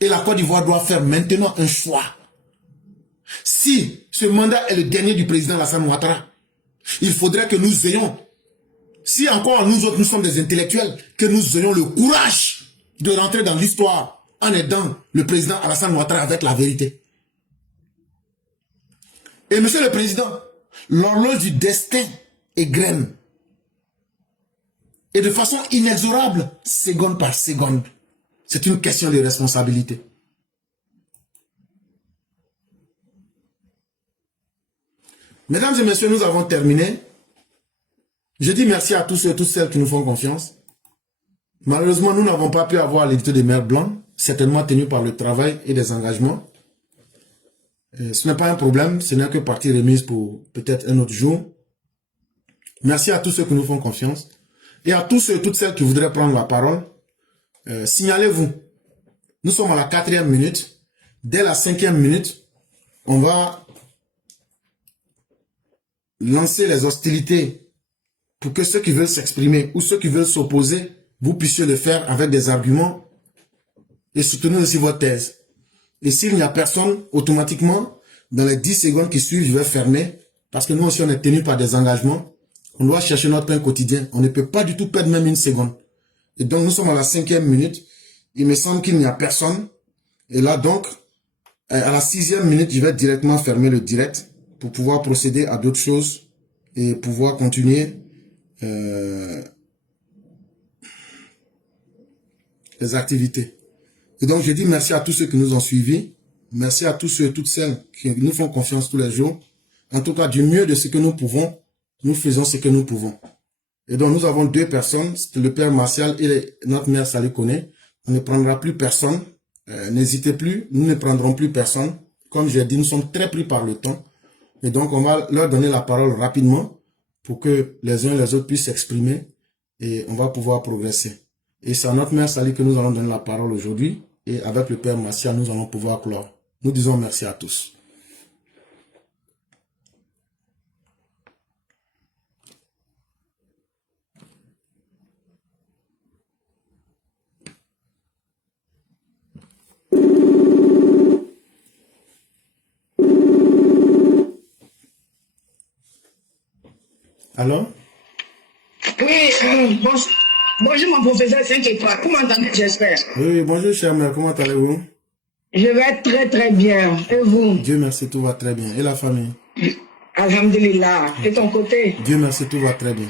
Et la Côte d'Ivoire doit faire maintenant un choix. Si ce mandat est le dernier du président Alassane Ouattara, il faudrait que nous ayons, si encore nous autres nous sommes des intellectuels, que nous ayons le courage de rentrer dans l'histoire en aidant le président Alassane Ouattara avec la vérité. Et monsieur le président, l'horloge du destin égrène. Et de façon inexorable, seconde par seconde. C'est une question de responsabilité. Mesdames et messieurs, nous avons terminé. Je dis merci à tous ceux et toutes celles qui nous font confiance. Malheureusement, nous n'avons pas pu avoir l'édito des Mers Blancs, certainement tenu par le travail et des engagements. Ce n'est pas un problème, ce n'est que partie remise pour peut-être un autre jour. Merci à tous ceux qui nous font confiance. Et à tous ceux et toutes celles qui voudraient prendre la parole, signalez-vous. Nous sommes à la 4e minute. Dès la 5e minute, on va lancer les hostilités pour que ceux qui veulent s'exprimer ou ceux qui veulent s'opposer, vous puissiez le faire avec des arguments et soutenir aussi votre thèse. Et s'il n'y a personne, automatiquement, dans les 10 secondes qui suivent, je vais fermer. Parce que nous aussi, on est tenus par des engagements. On doit chercher notre pain quotidien. On ne peut pas du tout perdre même une seconde. Et donc, nous sommes à la 5e minute. Il me semble qu'il n'y a personne. Et là, donc, à la 6e minute, je vais directement fermer le direct pour pouvoir procéder à d'autres choses et pouvoir continuer les activités. Et donc, je dis merci à tous ceux qui nous ont suivis. Merci à tous ceux et toutes celles qui nous font confiance tous les jours. En tout cas, du mieux de ce que nous pouvons, nous faisons ce que nous pouvons. Et donc, nous avons 2 personnes, c'est le père Martial et notre mère Salé Koné. On ne prendra plus personne. N'hésitez plus, nous ne prendrons plus personne. Comme j'ai dit, nous sommes très pris par le temps. Et donc, on va leur donner la parole rapidement pour que les uns et les autres puissent s'exprimer et on va pouvoir progresser. Et c'est à notre mère Salé que nous allons donner la parole aujourd'hui. Et avec le père Martial, nous allons pouvoir clore. Nous disons merci à tous. Alors? Oui, bonjour mon professeur 5 étoiles. Vous m'entendez, j'espère? Oui, bonjour chère mère, comment allez-vous? Je vais très très bien. Et vous? Dieu merci, tout va très bien. Et la famille? Alhamdulillah. Et ton côté? Dieu merci, tout va très bien.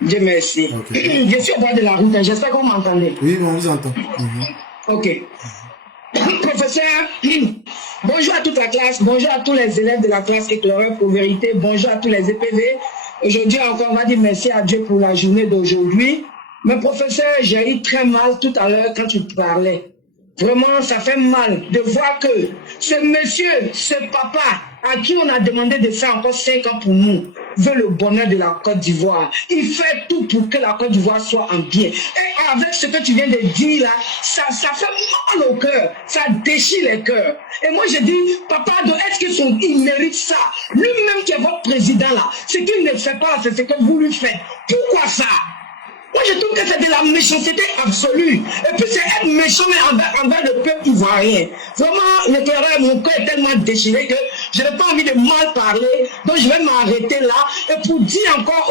Dieu merci. Okay. Je suis au bord de la route, j'espère que vous m'entendez. Oui, on vous entend. Ok. Professeur, Bonjour à toute la classe, bonjour à tous les élèves de la classe éclaireur pour vérité, bonjour à tous les EPV. Aujourd'hui encore, on va dire merci à Dieu pour la journée d'aujourd'hui. Mais professeur, j'ai eu très mal tout à l'heure quand tu parlais. Vraiment, ça fait mal de voir que ce monsieur, ce papa, à qui on a demandé de faire encore 5 ans pour nous, veut le bonheur de la Côte d'Ivoire. Il fait tout pour que la Côte d'Ivoire soit en bien. Et avec ce que tu viens de dire là, ça fait mal au cœur, ça déchire les cœurs. Et moi je dis, papa, est-ce qu'il mérite ça? Lui-même qui est votre président là, ce qu'il ne fait pas, c'est ce que vous lui faites. Pourquoi ça? Moi, je trouve que c'est de la méchanceté absolue. Et puis, c'est être méchant envers le peuple ivoirien. Vraiment, l'éclaireur, mon cœur est tellement déchiré que je n'ai pas envie de mal parler. Donc, je vais m'arrêter là. Et pour dire encore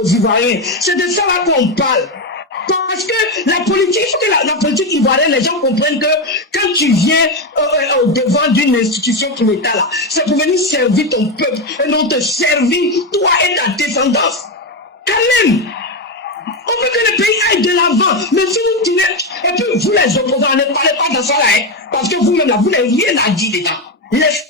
aux Ivoiriens, c'est de ça là qu'on parle. Parce que la politique, il faut que la politique ivoirienne, les gens comprennent que quand tu viens au devant d'une institution comme l'État là, c'est pour venir servir ton peuple et non te servir toi et ta descendance. Quand même. On veut que le pays aille de l'avant. Mais si vous tirez, et puis vous les opposants, ne parlez pas de ça là, hein, parce que vous-même là, vous n'avez rien à dire dedans. Laisse.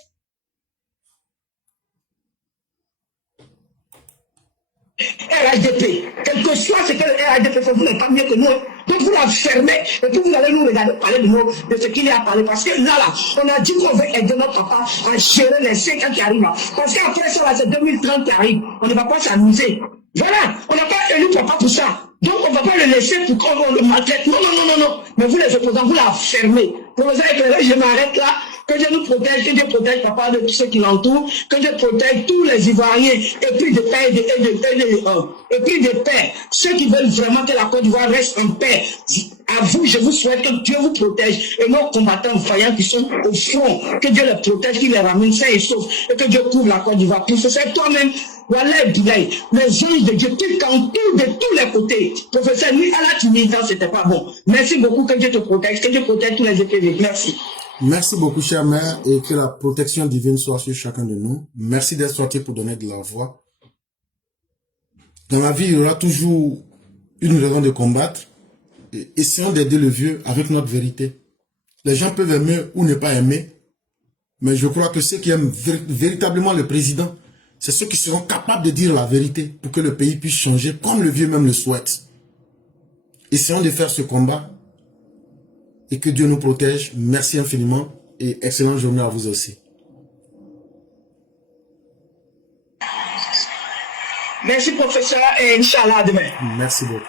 RHDP, quel que soit ce que le RHDP fait, vous n'êtes pas mieux que nous. Donc vous la fermez, et puis vous allez nous regarder parler de nous, de ce qu'il y a à parler. Parce que là, on a dit qu'on veut aider notre papa à gérer les 5 ans qui arrivent là. Parce qu'après ça, là, c'est 2030 qui arrive. On ne va pas s'amuser. Voilà, on n'a pas élu papa pour ça. Donc on ne va pas le laisser pour qu'on le maltraite. Non, non, non, non, non. Mais vous les opposants, vous la fermez. Professeur éclaireur, je m'arrête là. Que Dieu nous protège, que Dieu protège papa de tous ceux qui l'entourent, que Dieu protège tous les Ivoiriens, et puis de paix, et puis de paix. Ceux qui veulent vraiment que la Côte d'Ivoire reste en paix, à vous, je vous souhaite que Dieu vous protège, et nos combattants vaillants qui sont au front, que Dieu les protège, qu'il les ramène sains et saufs, et que Dieu couvre la Côte d'Ivoire. Professeur, toi-même, voilà, Bilay, les anges de Dieu, tu t'entoures de tous les côtés. Professeur, lui, à la timidité, c'était pas bon. Merci beaucoup, que Dieu te protège, que Dieu protège tous les EPV. Merci. Merci beaucoup, chère mère, et que la protection divine soit sur chacun de nous. Merci d'être sorti pour donner de la voix. Dans la vie, il y aura toujours une raison de combattre. Et essayons d'aider le vieux avec notre vérité. Les gens peuvent aimer ou ne pas aimer, mais je crois que ceux qui aiment véritablement le président, c'est ceux qui seront capables de dire la vérité pour que le pays puisse changer comme le vieux même le souhaite. Essayons de faire ce combat. Et que Dieu nous protège. Merci infiniment et excellente journée à vous aussi. Merci professeur et Inch'Allah demain. Merci beaucoup.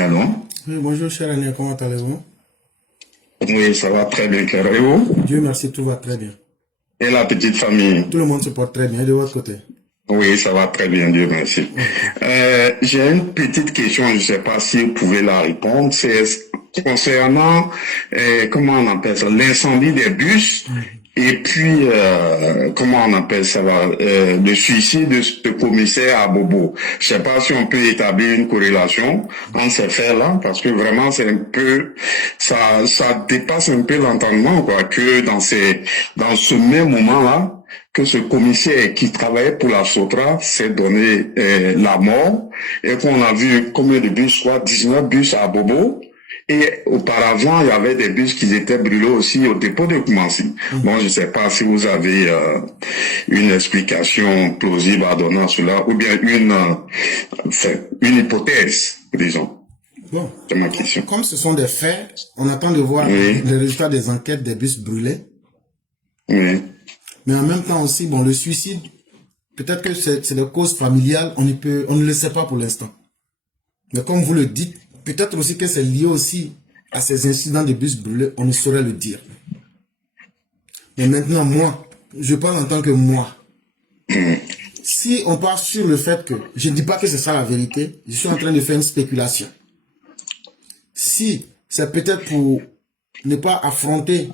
Allô? Oui, bonjour, cher Annie, comment allez-vous? Oui, ça va très bien, Clara. Et vous? Dieu merci, tout va très bien. Et la petite famille? Tout le monde se porte très bien. Et de votre côté? Oui, ça va très bien, Dieu merci. J'ai une petite question, je ne sais pas si vous pouvez la répondre. C'est concernant, comment on appelle ça, l'incendie des bus. Et puis, comment on appelle ça, le suicide de ce commissaire à Bobo. Je sais pas si on peut établir une corrélation entre ces faits-là, parce que vraiment, c'est un peu, ça dépasse un peu l'entendement, quoi, que dans ce même moment-là, que ce commissaire qui travaillait pour la Sotra s'est donné la mort, et qu'on a vu combien de bus, soit 19 bus à Bobo, Et auparavant, il y avait des bus qui étaient brûlés aussi au dépôt de Koumassi. Bon, je ne sais pas si vous avez une explication plausible à donner à cela, ou bien une hypothèse, disons. Bon, C'est ma question. comme ce sont des faits, on attend de voir Oui. les résultats des enquêtes des bus brûlés. Oui. Mais en même temps aussi, bon, le suicide, peut-être que c'est des causes familiales, on ne le sait pas pour l'instant. Mais comme vous le dites, peut-être aussi que c'est lié aussi à ces incidents de bus brûlés, on ne saurait le dire. Mais maintenant, moi, je parle en tant que moi. Si on part sur le fait que, je ne dis pas que c'est ça la vérité, je suis en train de faire une spéculation. Si c'est peut-être pour ne pas affronter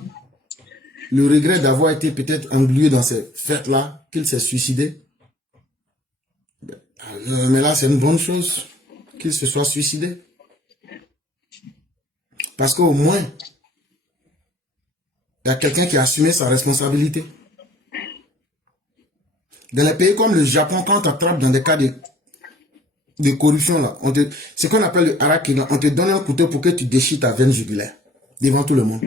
le regret d'avoir été peut-être englué dans ces fêtes-là, qu'il s'est suicidé, mais là c'est une bonne chose qu'il se soit suicidé. Parce qu'au moins, il y a quelqu'un qui a assumé sa responsabilité. Dans les pays comme le Japon, quand on t'attrape dans des cas de corruption, là, ce qu'on appelle le harakiri, on te donne un couteau pour que tu déchires ta veine jugulaire devant tout le monde.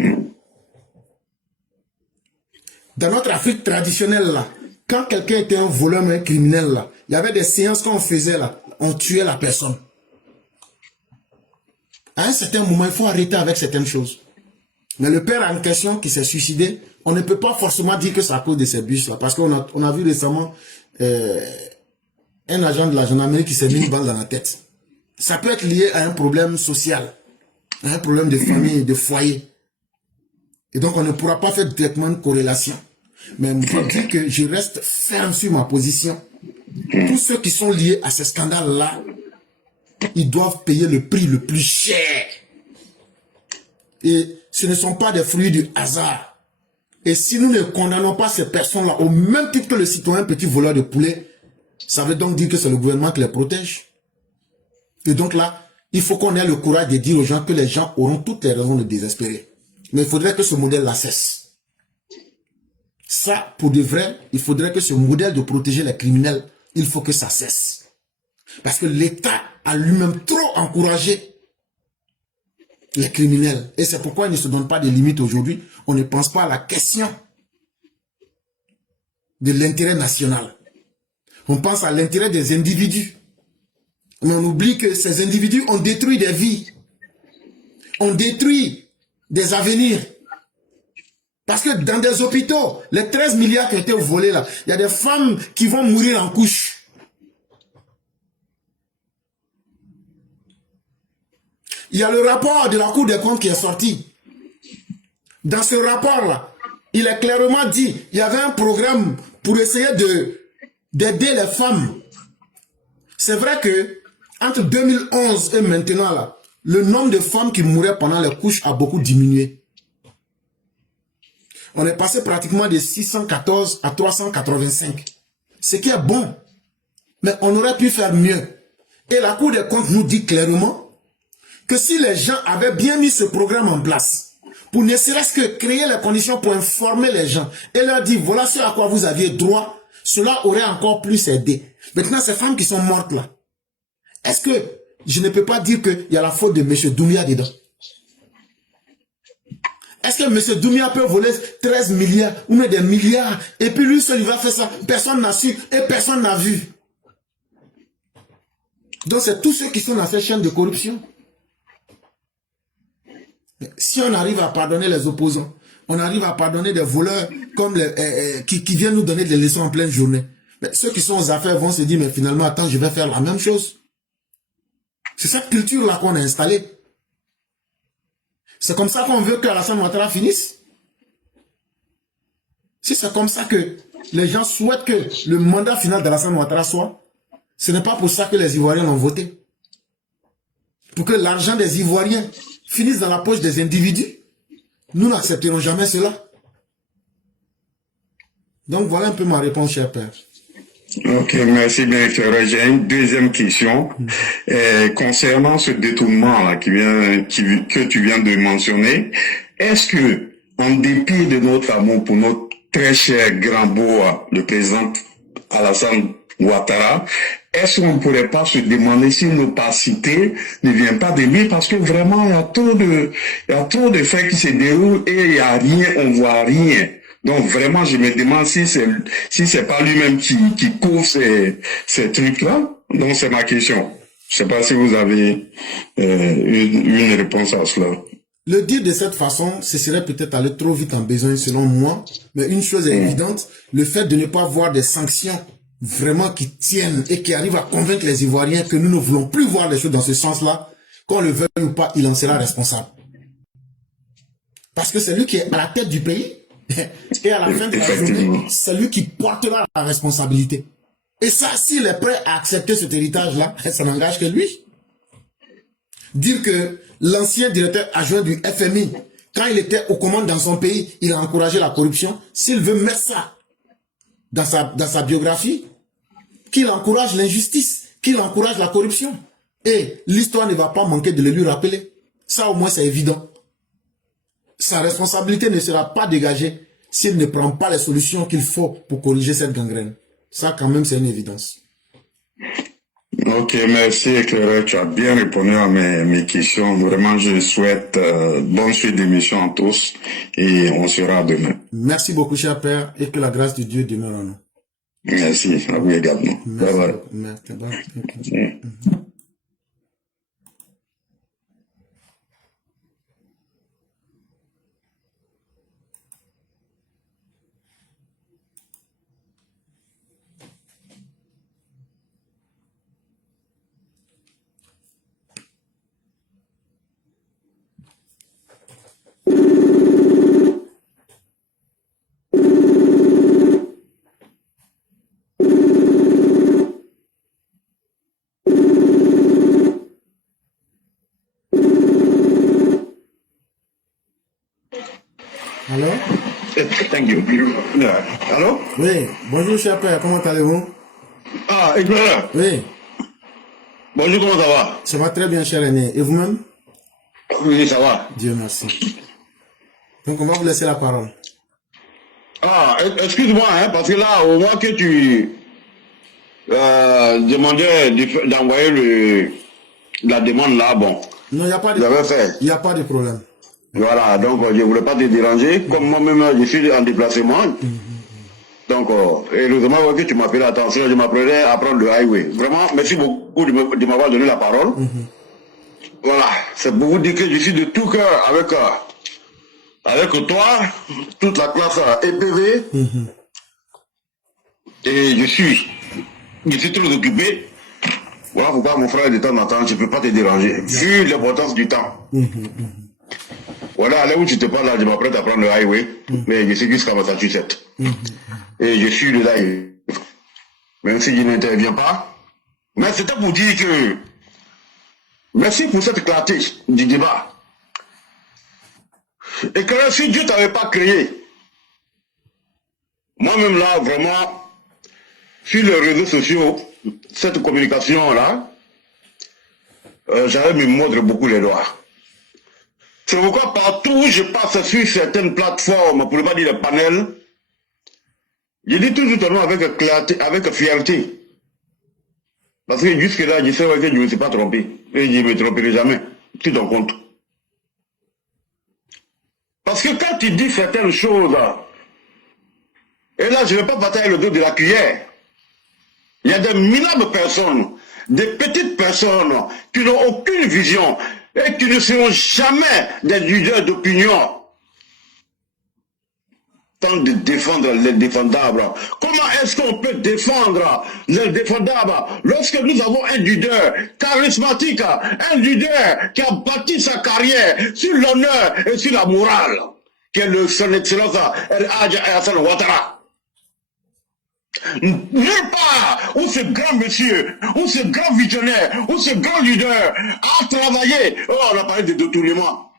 Dans notre Afrique traditionnelle, là, quand quelqu'un était un voleur, un criminel, là, il y avait des séances qu'on faisait, là, on tuait la personne. À un certain moment, il faut arrêter avec certaines choses. Mais le père en question qui s'est suicidé, on ne peut pas forcément dire que c'est à cause de ces bus-là. Parce qu'on a vu récemment un agent de la gendarmerie qui s'est mis une balle dans la tête. Ça peut être lié à un problème social, à un problème de famille, de foyer. Et donc, on ne pourra pas faire directement une corrélation. Mais je peux dire que je reste ferme sur ma position. Tous ceux qui sont liés à ces scandales-là, ils doivent payer le prix le plus cher. Et ce ne sont pas des fruits du hasard. Et si nous ne condamnons pas ces personnes-là, au même titre que le citoyen petit voleur de poulet, ça veut donc dire que c'est le gouvernement qui les protège. Et donc là, il faut qu'on ait le courage de dire aux gens que les gens auront toutes les raisons de désespérer. Mais il faudrait que ce modèle-là cesse. Ça, pour de vrai, il faudrait que ce modèle de protéger les criminels, il faut que ça cesse. Parce que l'État a lui-même trop encouragé les criminels. Et c'est pourquoi il ne se donne pas de limites aujourd'hui. On ne pense pas à la question de l'intérêt national. On pense à l'intérêt des individus. Mais on oublie que ces individus ont détruit des vies. On détruit des avenirs. Parce que dans des hôpitaux, les 13 milliards qui ont été volés là, il y a des femmes qui vont mourir en couche. Il y a le rapport de la Cour des comptes qui est sorti. Dans ce rapport-là, il est clairement dit, il y avait un programme pour essayer d'aider les femmes. C'est vrai que entre 2011 et maintenant, là, le nombre de femmes qui mouraient pendant les couches a beaucoup diminué. On est passé pratiquement de 614 à 385. Ce qui est bon. Mais on aurait pu faire mieux. Et la Cour des comptes nous dit clairement que si les gens avaient bien mis ce programme en place, pour ne serait-ce que créer les conditions pour informer les gens, et leur dire voilà ce à quoi vous aviez droit, cela aurait encore plus aidé. Maintenant, ces femmes qui sont mortes là, est-ce que je ne peux pas dire qu'il y a la faute de M. Doumbia dedans? Est-ce que M. Doumbia peut voler 13 milliards ou même des milliards et puis lui seul il va faire ça? Personne n'a su et personne n'a vu. Donc c'est tous ceux qui sont dans cette chaîne de corruption. Mais si on arrive à pardonner les opposants, on arrive à pardonner des voleurs comme qui viennent nous donner des leçons en pleine journée. Mais ceux qui sont aux affaires vont se dire mais finalement attends je vais faire la même chose. C'est cette culture-là qu'on a installée. C'est comme ça qu'on veut que Alassane Ouattara finisse. Si c'est comme ça que les gens souhaitent que le mandat final d'Alassane Ouattara soit, ce n'est pas pour ça que les Ivoiriens l'ont voté. Pour que l'argent des Ivoiriens finisse dans la poche des individus. Nous n'accepterons jamais cela. Donc voilà un peu ma réponse, cher père. Ok, merci bien, Ferrer. J'ai une deuxième question concernant ce détournement-là que tu viens de mentionner. Est-ce que, en dépit de notre amour pour notre très cher grand boa, le président Alassane Ouattara, est-ce qu'on ne pourrait pas se demander si l'opacité ne vient pas de lui, parce que vraiment, il y a trop de faits qui se déroulent et il n'y a rien, on voit rien. Donc vraiment, je me demande si c'est pas lui-même qui couvre ces trucs-là. Donc c'est ma question. Je sais pas si vous avez une réponse à cela. Le dire de cette façon, ce serait peut-être aller trop vite en besogne selon moi. Mais une chose est évidente, le fait de ne pas voir des sanctions vraiment qui tiennent et qui arrivent à convaincre les Ivoiriens que nous ne voulons plus voir les choses dans ce sens-là, qu'on le veuille ou pas, il en sera responsable. Parce que c'est lui qui est à la tête du pays. Et à la fin de la journée, c'est lui qui portera la responsabilité. Et ça, s'il est prêt à accepter cet héritage-là, ça n'engage que lui. Dire que l'ancien directeur adjoint du FMI, quand il était aux commandes dans son pays, il a encouragé la corruption. S'il veut mettre ça dans sa biographie, qu'il encourage l'injustice, qu'il encourage la corruption. Et l'histoire ne va pas manquer de le lui rappeler. Ça, au moins, c'est évident. Sa responsabilité ne sera pas dégagée s'il ne prend pas les solutions qu'il faut pour corriger cette gangrène. Ça, quand même, c'est une évidence. Ok, merci éclaireur, tu as bien répondu à mes questions. Vraiment, je souhaite bonne suite d'émission à tous et on se verra demain. Merci beaucoup, cher Père, et que la grâce de Dieu demeure en nous. Merci, à vous également. Merci. Bye bye. Merci. Allô? Thank you. Yeah. Allô? Oui, bonjour, cher Père, comment allez-vous? Ah, éclaireur. Oui, Bonjour, comment ça va? ça va très bien, cher aîné. Et vous-même? Oui, ça va. Dieu merci. Donc, on va vous laisser la parole. Ah, excuse-moi, hein, parce que là, au moins que tu demandais d'envoyer la demande là, bon, Non, il n'y a pas de j'avais fait. Il n'y a pas de problème. Voilà, donc je ne voulais pas te déranger. Comme moi-même, je suis en déplacement. Donc, heureusement que tu m'appelles, attention, je m'appelais à prendre le highway. Vraiment, merci beaucoup de m'avoir donné la parole. Voilà, c'est pour vous dire que je suis de tout cœur avec toi, toute la classe EPV. Et je suis trop occupé. Voilà pourquoi mon frère, de temps en temps, je ne peux pas te déranger, vu l'importance du temps. Voilà, là où tu te parles, là, je m'apprête à prendre le highway, mais je suis jusqu'à Massachusetts. Et je suis dedans, même si je n'interviens pas. Mais c'était pour dire que, merci pour cette clarté du débat. Et que si Dieu ne t'avait pas créé, moi-même là, vraiment, sur les réseaux sociaux, cette communication-là, j'allais me mordre beaucoup les doigts. C'est pourquoi partout où je passe sur certaines plateformes, pour ne pas dire les panels, je dis toujours ton nom avec clarté, avec fierté. Parce que jusque-là, je sais que je ne me suis pas trompé. Et je ne me tromperai jamais. Tu t'en comptes. Parce que quand tu dis certaines choses, et là, je ne vais pas batailler le dos de la cuillère. Il y a des minables personnes, des petites personnes qui n'ont aucune vision et qui ne seront jamais des leaders d'opinion. Tant de défendre les défendables. Comment est-ce qu'on peut défendre les défendables lorsque nous avons un leader charismatique, un leader qui a bâti sa carrière sur l'honneur et sur la morale, qui est son excellence El Hadj Alassane Ouattara. Nulle part où ce grand monsieur, où ce grand visionnaire, où ce grand leader a travaillé. Oh, on a parlé de détournement.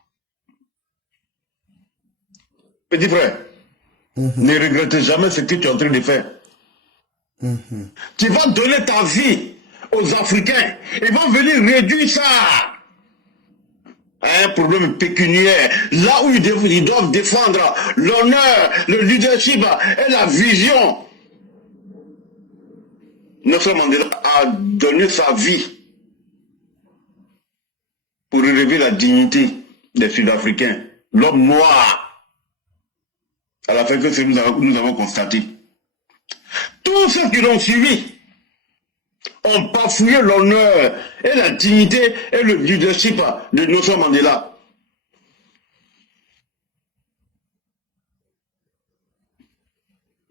Petit frère, ne regrette jamais ce que tu es en train de faire. Tu vas donner ta vie aux Africains. Ils vont venir réduire ça à un problème pécuniaire. Là où ils doivent défendre l'honneur, le leadership et la vision. Nelson Mandela a donné sa vie pour relever la dignité des Sud-Africains, l'homme noir, à la fin que ce que nous avons constaté. Tous ceux qui l'ont suivi ont bafoué l'honneur et la dignité et le leadership de Nelson Mandela.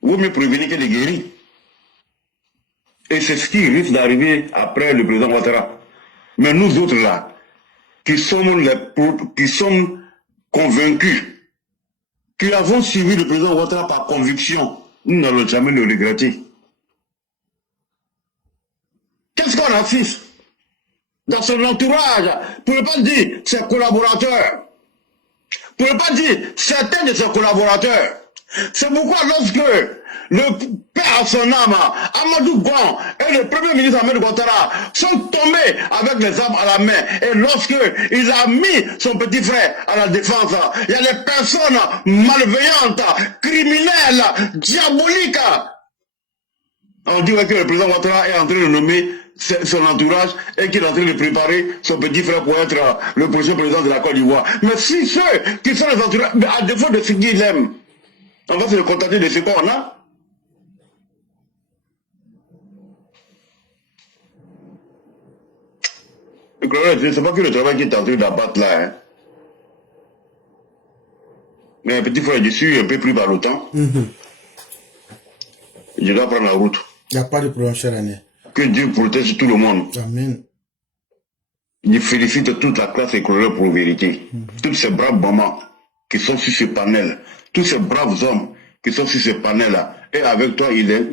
Vaut mieux prévenir que de guérir. Et c'est ce qui risque d'arriver après le président Ouattara. Mais nous autres là, qui sommes convaincus, qui avons suivi le président Ouattara par conviction, nous n'allons jamais le regretter. Qu'est-ce qu'on assiste dans son entourage? Pour ne pas dire ses collaborateurs, pour ne pas dire certains de ses collaborateurs. C'est pourquoi lorsque le père à son âme, Amadou Gon et le premier ministre Ahmed Ouattara sont tombés avec les armes à la main, et lorsque il a mis son petit frère à la défense, il y a des personnes malveillantes, criminelles, diaboliques. On dit que le président Ouattara est en train de nommer son entourage et qu'il est en train de préparer son petit frère pour être le prochain président de la Côte d'Ivoire. Mais si ceux qui sont les entourages, à défaut de ce qu'ils aiment, on va se contenter de ce qu'on a. C'est pas que le travail qui est en train d'abattre là. Hein. Mais un petit frère, je suis un peu pris par le temps. Je dois prendre la route. Il n'y a pas de problème, cher année. Que Dieu protège tout le monde. Amen. Je félicite toute la classe éclairée pour la vérité. Tous ces braves mamans qui sont sur ce panel. Tous ces braves hommes qui sont sur ce panel-là. Et avec toi, il est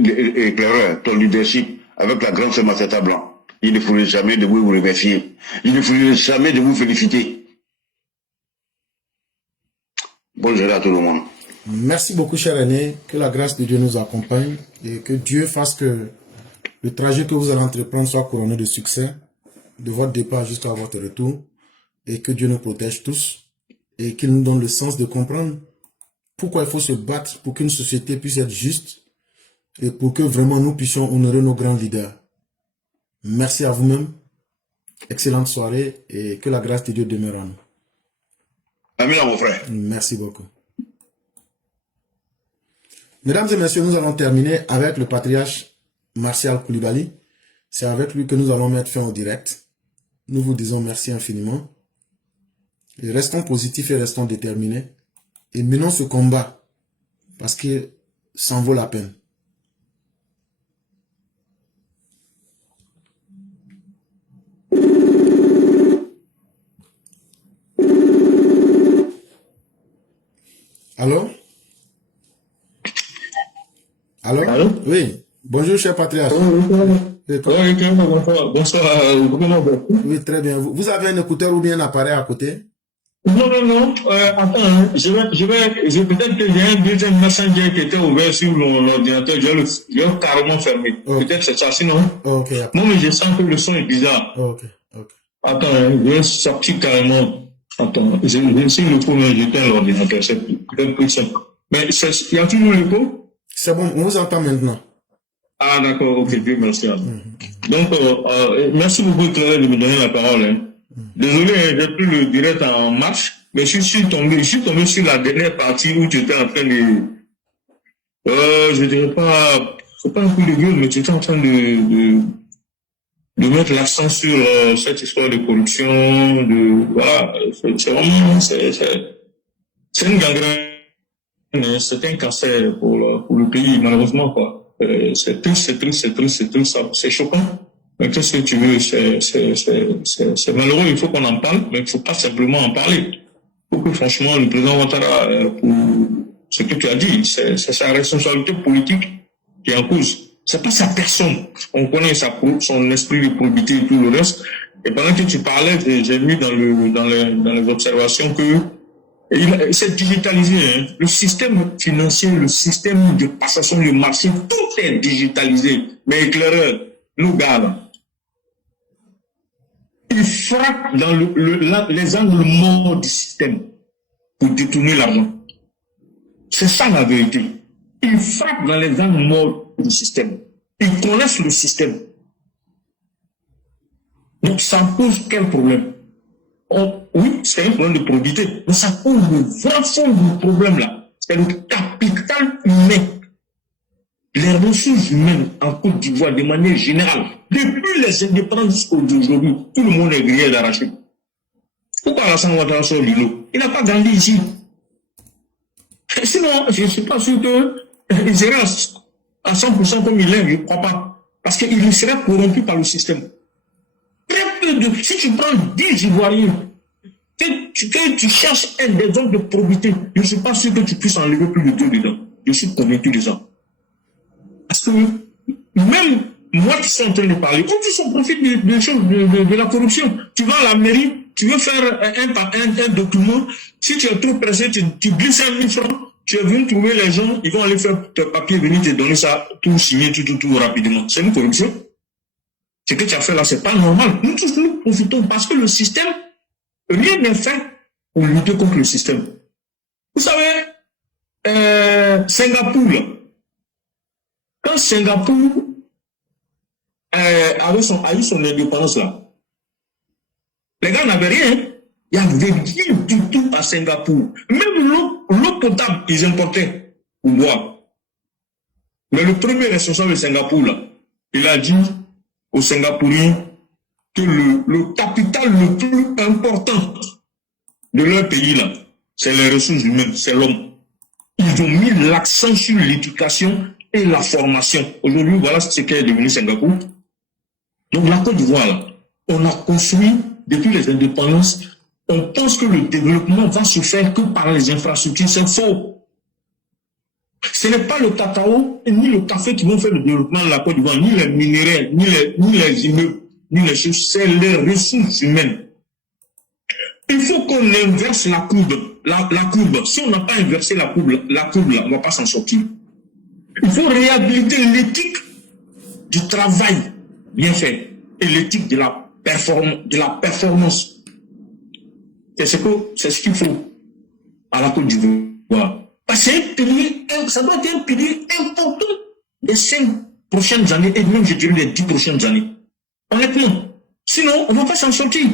éclaireur, ton leadership, avec la grande sœur Masseta Blanc. Il ne faudrait jamais de vous remercier. Il ne faudrait jamais de vous féliciter. Bonne journée à tout le monde. Merci beaucoup, cher aîné. Que la grâce de Dieu nous accompagne et que Dieu fasse que le trajet que vous allez entreprendre soit couronné de succès, de votre départ jusqu'à votre retour, et que Dieu nous protège tous et qu'il nous donne le sens de comprendre pourquoi il faut se battre pour qu'une société puisse être juste et pour que vraiment nous puissions honorer nos grands leaders. Merci à vous-même. Excellente soirée et que la grâce de Dieu demeure en nous. Amen, mon frère. Merci beaucoup. Mesdames et messieurs, nous allons terminer avec le patriarche Martial Koulibaly. C'est avec lui que nous allons mettre fin au direct. Nous vous disons merci infiniment. Et restons positifs et restons déterminés. Et menons ce combat parce que ça en vaut la peine. Allô? Allô? Allô? Oui. Bonjour, cher patriarche. Et toi? Bonsoir. Oui, très bien. Vous avez un écouteur ou bien un appareil à côté? Non. Attends, peut-être que j'ai un deuxième messenger qui était ouvert sur l'ordinateur. Je vais carrément fermer. Okay. Peut-être c'est ça, sinon. Ok. Non, mais je sens que le son est bizarre. Ok. Attends, je vais sortir carrément. Attends, si le coup, mais j'éteins l'ordinateur. C'est peut-être plus simple. Mais il y a toujours l'écho? C'est bon, on vous entend maintenant. Ah, d'accord, ok, Dieu merci. Donc, merci beaucoup, Claire, de me donner la parole. Hein. Désolé, j'ai pris le direct en marche, mais je suis tombé sur la dernière partie où tu étais en train de, je dirais pas, c'est pas un coup de gueule, mais tu étais en train de mettre l'accent sur cette histoire de corruption, voilà, c'est vraiment, c'est une gangrène, c'est un cancer pour le pays, malheureusement, quoi. C'est triste, c'est choquant. Mais qu'est-ce que tu veux, c'est malheureux, il faut qu'on en parle, mais il ne faut pas simplement en parler. Il faut que franchement, le président Ouattara, pour ce que tu as dit, c'est sa responsabilité politique qui est en cause. C'est pas sa personne. On connaît son esprit de probité et tout le reste. Et pendant que tu parlais, j'ai mis dans les observations que c'est digitalisé, hein. Le système financier, le système de passation du marché, tout est digitalisé. Mais éclaireur, nous garde. Il frappe dans les angles morts du système pour détourner l'argent. C'est ça la vérité. Il frappe dans les angles morts du système. Ils connaissent le système. Donc, ça pose quel problème? Oui, c'est un problème de probité, mais ça pose le vrai fond du problème là. C'est le capital humain. Les ressources humaines en Côte d'Ivoire, de manière générale, depuis les indépendances jusqu'à aujourd'hui, tout le monde est grillé d'arracher. Pourquoi Alassane Ouattara sort du lot? Il n'a pas grandi ici. Sinon, je ne suis pas sûr qu'il serait à 100% comme il est, je ne crois pas. Parce qu'il serait corrompu par le système. Très peu de... Si tu prends 10 Ivoiriens, que tu cherches un des hommes de probité, je ne suis pas sûr que tu puisses enlever plus de 2 dedans. Je suis convaincu de ça. Parce que même moi qui suis en train de parler, quand tu s'en profites de la corruption, tu vas à la mairie, tu veux faire un document, si tu es trop pressé, tu glisses 1 000 francs, tu es venu trouver les gens, ils vont aller faire tes papiers, venir te donner ça, tout signé, tout rapidement. C'est une corruption. Ce que tu as fait là, c'est pas normal. Nous tous, nous profitons parce que le système, rien n'est fait pour lutter contre le système. Vous savez, Singapour, là, quand Singapour a eu son indépendance là, les gars n'avaient rien. Il n'y avait rien du tout à Singapour. Même l'eau potable, ils importaient pour boire. Mais le premier responsable de Singapour, là, il a dit aux Singapouriens que le capital le plus important de leur pays, là, c'est les ressources humaines, c'est l'homme. Ils ont mis l'accent sur l'éducation et la formation. Aujourd'hui, voilà ce qu'est devenu Singapour. Donc la Côte d'Ivoire, là, on a construit, depuis les indépendances, on pense que le développement va se faire que par les infrastructures. C'est faux. Ce n'est pas le cacao ni le café qui vont faire le développement de la Côte d'Ivoire, ni les minéraux, ni les immeubles, ni les choses. C'est les ressources humaines. Il faut qu'on inverse la courbe. La courbe. Si on n'a pas inversé la courbe là, on ne va pas s'en sortir. Il faut réhabiliter l'éthique du travail bien fait et l'éthique de la performance. C'est ce qu'il faut à la Côte d'Ivoire. Parce que c'est un pilier, ça doit être un pilier important des 5 prochaines années et même je dirais les 10 prochaines années. Honnêtement. Sinon, on ne va pas s'en sortir.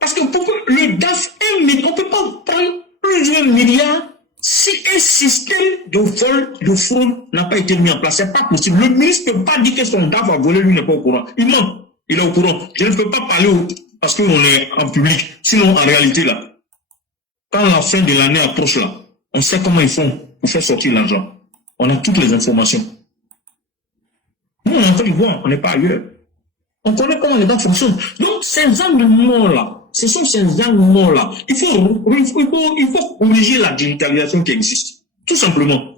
Parce que pour le DAF, on ne peut pas prendre plusieurs milliards si un système de vol, de fraude n'a pas été mis en place. C'est pas possible. Le ministre ne peut pas dire que son DAF a volé, lui n'est pas au courant. Il ment. Il est au courant. Je ne peux pas parler parce qu'on est en public. Sinon, en réalité, là, quand la fin de l'année approche, là, on sait comment ils font pour faire sortir l'argent. On a toutes les informations. Nous, on est en Côte d'Ivoire, on n'est pas ailleurs. On connaît comment les banques fonctionnent. Donc, ces angles-là, ce sont ces angles-là. Il faut corriger la digitalisation qui existe. Tout simplement.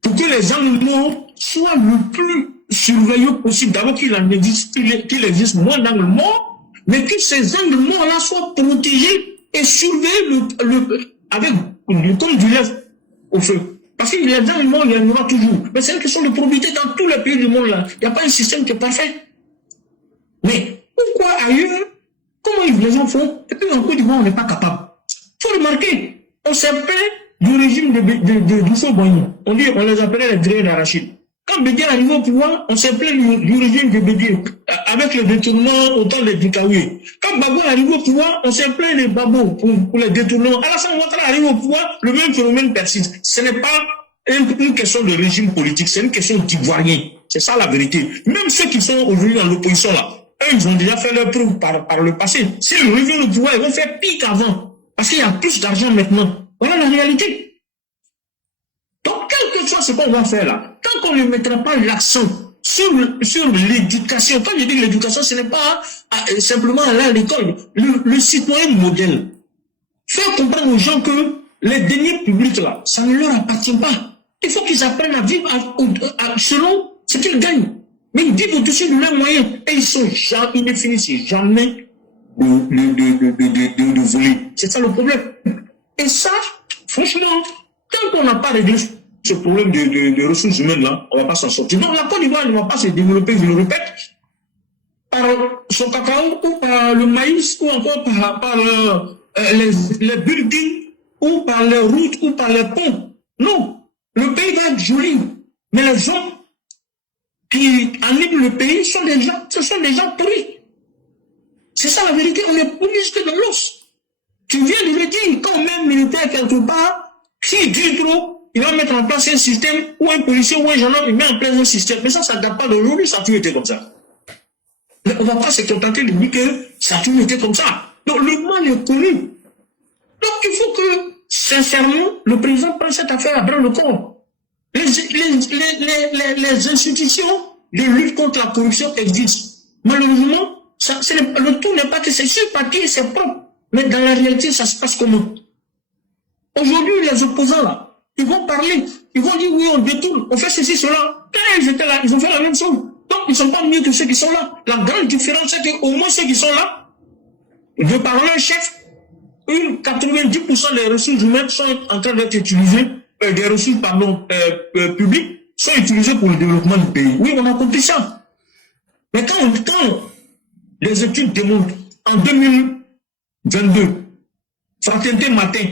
Pour que les angles soient le plus surveillés possible. D'abord qu'il existe moins d'angles morts, mais que ces angles morts-là soient protégés et surveillés avec comme du lait au feu. Parce qu'il y a des angles morts, il y en aura toujours. Mais c'est une question de probité dans tous les pays du monde là. Il n'y a pas un système qui est parfait. Mais pourquoi ailleurs, comment les gens font? Et puis en Côte d'Ivoire, on n'est pas capable. Il faut remarquer, on s'est plaint du régime de Dousso Boigny. On les appelait les grillés d'arachide. Quand Bédié est arrivé au pouvoir, on s'est plaint du régime de Bédié, avec le détournement autant des Dukaoué. Quand Babo est arrivé au pouvoir, on s'est plaint des Babo pour les détournements. Alassane Ouattara arrive au pouvoir, le même phénomène persiste. Ce n'est pas une question de régime politique, c'est une question d'Ivoirien. C'est ça la vérité. Même ceux qui sont aujourd'hui dans l'opposition là, eux, ils ont déjà fait leur preuve par le passé. S'ils reviennent au pouvoir, ils vont faire pire qu'avant. Parce qu'il y a plus d'argent maintenant. Voilà la réalité. Donc, quel que soit ce qu'on va faire là, tant qu'on ne mettra pas l'accent sur l'éducation, quand je dis l'éducation, ce n'est pas simplement aller à l'école. Le citoyen modèle. Faire comprendre aux gens que les deniers publics là, ça ne leur appartient pas. Il faut qu'ils apprennent à vivre selon ce qu'ils gagnent. Mais ils vivent au-dessus de leurs moyens. Et ils ne finissent jamais de voler. C'est ça le problème. Et ça, franchement, tant qu'on n'a pas réglé ce problème de ressources humaines là, on ne va pas s'en sortir. Donc la Côte d'Ivoire ne va pas se développer, je le répète, par son cacao ou par le maïs ou encore par les buildings ou par les routes ou par les ponts. Non, le pays va être joli, mais les gens qui animent le pays sont des gens, ce sont des gens pourris. C'est ça la vérité, on est pourris jusque dans l'os. Tu viens de le dire, quand même militaire quelque part, s'il dit trop, il va mettre en place un système où un policier ou un gendarme, il met en place un système. Mais ça ne date pas d'aujourd'hui, ça a toujours été comme ça. Mais on ne va pas se contenter de dire que ça a toujours été comme ça. Donc le mal est connu. Donc il faut que, sincèrement, le président prenne cette affaire à bras le corps. Les institutions de lutte contre la corruption existent. Malheureusement, le tout n'est pas que c'est sur papier, c'est propre. Mais dans la réalité, ça se passe comment? Aujourd'hui, les opposants là, ils vont parler, ils vont dire oui, on détourne, on fait ceci, cela. Quand ils étaient là, ils ont fait la même chose. Donc, ils ne sont pas mieux que ceux qui sont là. La grande différence, c'est qu'au moins ceux qui sont là, de par leur chef, 90% des ressources humaines sont en train d'être utilisées, des ressources, publiques, sont utilisées pour le développement du pays. Oui, on a compris ça. Mais quand les études démontrent, en 2022, Fraternité Matin,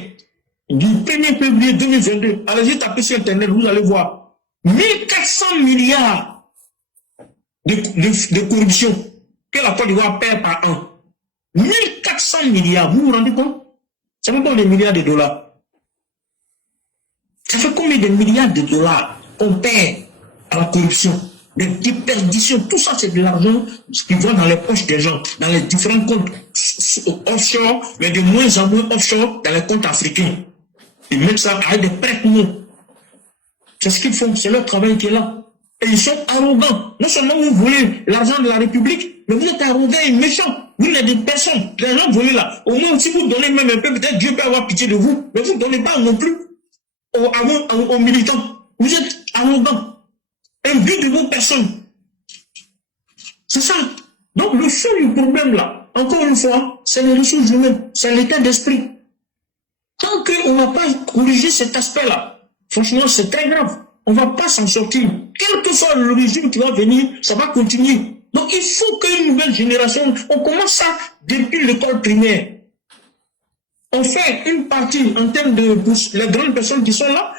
du 1er février 2022, allez-y taper sur Internet, vous allez voir 1400 milliards de corruption que la Côte d'Ivoire perd par an. 1400 milliards, vous vous rendez compte? Ça fait combien de milliards de dollars? Ça fait combien de milliards de dollars qu'on perd à la corruption? Des déperditions, tout ça c'est de l'argent qui va dans les poches des gens, dans les différents comptes offshore, mais de moins en moins offshore dans les comptes africains. Ils mettent ça avec des prête-noms. C'est ce qu'ils font, c'est leur travail qui est là. Et ils sont arrogants. Non seulement vous volez l'argent de la République, mais vous êtes arrogants et méchants. Vous n'êtes des personnes. Les gens volés là. Au moins, si vous donnez même un peu, peut-être Dieu peut avoir pitié de vous, mais vous ne donnez pas non plus aux militants. Vous êtes arrogants. Imbu de vos personnes. C'est ça. Donc le fond du problème là, encore une fois, c'est les ressources humaines, c'est l'état d'esprit. Tant qu'on n'a pas corrigé cet aspect-là, franchement, c'est très grave. On ne va pas s'en sortir. Quel que soit le régime qui va venir, ça va continuer. Donc il faut qu'une nouvelle génération, on commence ça depuis l'école primaire. On fait une partie en termes de les grandes personnes qui sont là,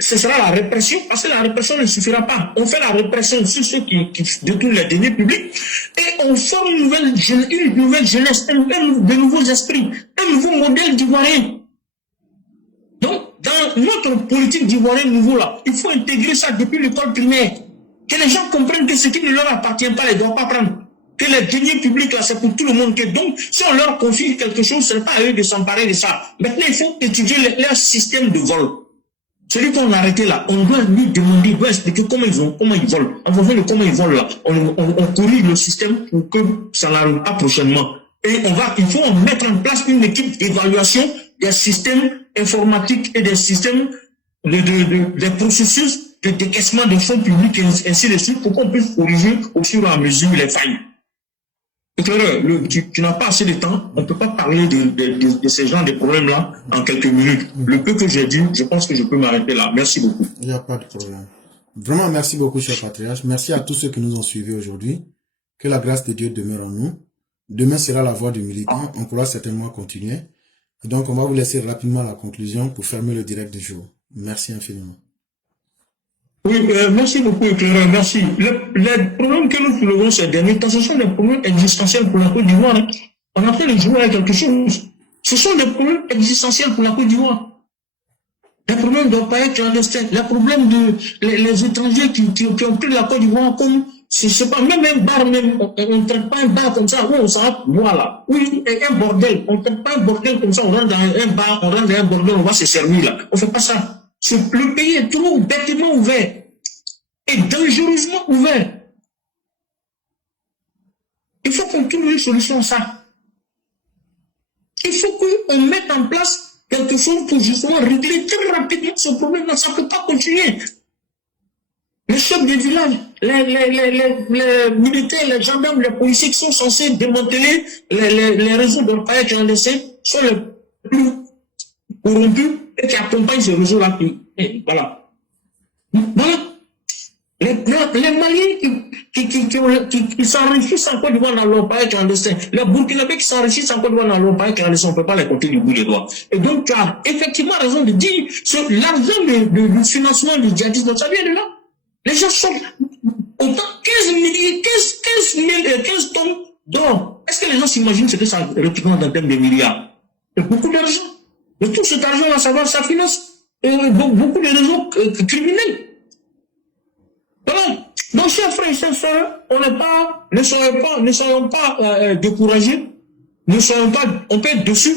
ce sera la répression, parce que la répression ne suffira pas. On fait la répression sur ceux qui détournent les deniers publics et on forme une nouvelle jeunesse, de nouveaux esprits, un nouveau modèle d'Ivoirien. Donc, dans notre politique d'Ivoirien nouveau là, il faut intégrer ça depuis l'école primaire. Que les gens comprennent que ce qui ne leur appartient pas, ils ne doivent pas prendre. Que les deniers publics là, c'est pour tout le monde. Que donc, si on leur confie quelque chose, ce n'est pas à eux de s'emparer de ça. Maintenant, il faut étudier leur système de vol. Celui qu'on a arrêté là, on doit lui demander, il doit expliquer comment ils volent. En fonction de comment ils volent là, on corrige le système pour que ça n'arrive pas prochainement. Et il faut mettre en place une équipe d'évaluation des systèmes informatiques et des systèmes, des processus de décaissement des fonds publics et ainsi de suite pour qu'on puisse corriger au fur et à mesure les failles. Tu n'as pas assez de temps, on ne peut pas parler de ces genres de problèmes-là en quelques minutes. Le peu que j'ai dit, je pense que je peux m'arrêter là. Merci beaucoup. Il n'y a pas de problème. Vraiment, merci beaucoup, cher patriarche. Merci à tous ceux qui nous ont suivis aujourd'hui. Que la grâce de Dieu demeure en nous. Demain sera la voix du militant. On pourra certainement continuer. Et donc, on va vous laisser rapidement la conclusion pour fermer le direct du jour. Merci infiniment. Oui, merci beaucoup, éclaireur, merci. Les problèmes que nous soulevons ces derniers temps, ce sont des problèmes existentiels pour la Côte d'Ivoire. Hein. On a fait le jouer à quelque chose. Ce sont des problèmes existentiels pour la Côte d'Ivoire. Les problèmes ne doivent pas être clandestins. Les problèmes les étrangers qui ont pris la Côte d'Ivoire comme, c'est pas même un bar, même, on ne traite pas un bar comme ça, où on s'en va, voilà. Oui, un bordel. On ne traite pas un bordel comme ça, on rentre dans un bar, on rentre dans un bordel, on va se servir là. On ne fait pas ça. Le pays est trop bêtement ouvert et dangereusement ouvert. Il faut qu'on trouve une solution à ça. Il faut qu'on mette en place quelque chose pour justement régler très rapidement ce problème-là. Ça ne peut pas continuer. Les chefs des villages, les militaires, les gendarmes, les policiers qui sont censés démanteler les réseaux d'orpaillage clandestin sont les plus corrompus et qui accompagnent ce réseau-là. Voilà. Voilà. Les Maliens qui s'enrichissent en Côte d'Ivoire dans l'orpaillage clandestin, les Burkinabés qui s'enrichissent en Côte d'Ivoire dans l'orpaillage clandestin, on ne peut pas les compter du bout des doigts. Et donc, tu as effectivement raison de dire que l'argent du financement du djihadisme, ça vient de là. Les gens sont autant 15 tonnes d'or. Est-ce que les gens s'imaginent ce que ça représente en termes de milliards? C'est beaucoup d'argent. Et tout cet argent-là, ça finance beaucoup de réseaux criminels. Voilà. Donc, chers frères et chers sœurs, ne soyons pas découragés. Ne soyons pas, on peut être dessus.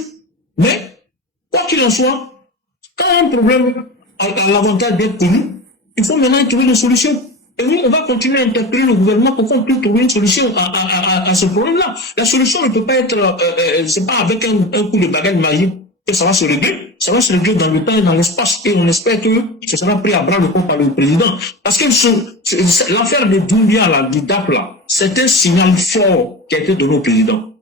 Mais, quoi qu'il en soit, quand un problème a l'avantage d'être connu, il faut maintenant trouver une solution. Et oui, on va continuer à interpeller le gouvernement pour qu'on puisse trouver une solution à ce problème-là. La solution ne peut pas être, c'est pas avec un coup de baguette magique que ça va se régler. Ça va se régler dans le temps et dans l'espace. Et on espère que ce sera pris à bras le corps par le président. Parce que l'affaire de Doumbia, là, du DAP, là, c'est un signal fort qui a été donné au président.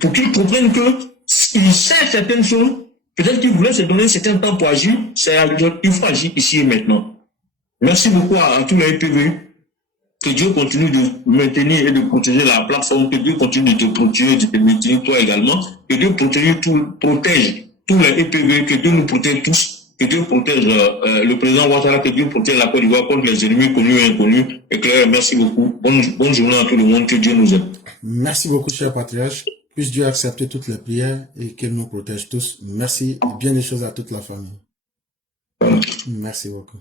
Pour qu'il comprenne qu'il sait certaines choses, peut-être qu'il voulait se donner un certain temps pour agir, il faut agir ici et maintenant. Merci beaucoup à tous les EPV. Que Dieu continue de maintenir et de protéger la plateforme. Que Dieu continue de te protéger, de te maintenir toi également. Que Dieu protège tous les EPV. Que Dieu nous protège tous. Que Dieu protège le président Ouattara. Que Dieu protège la Côte d'Ivoire contre les ennemis connus et inconnus. Et Claire, merci beaucoup. Bonne journée à tout le monde. Que Dieu nous aide. Merci beaucoup, cher patriarche. Puisse Dieu accepter toutes les prières et qu'il nous protège tous. Merci et bien des choses à toute la famille. Merci beaucoup.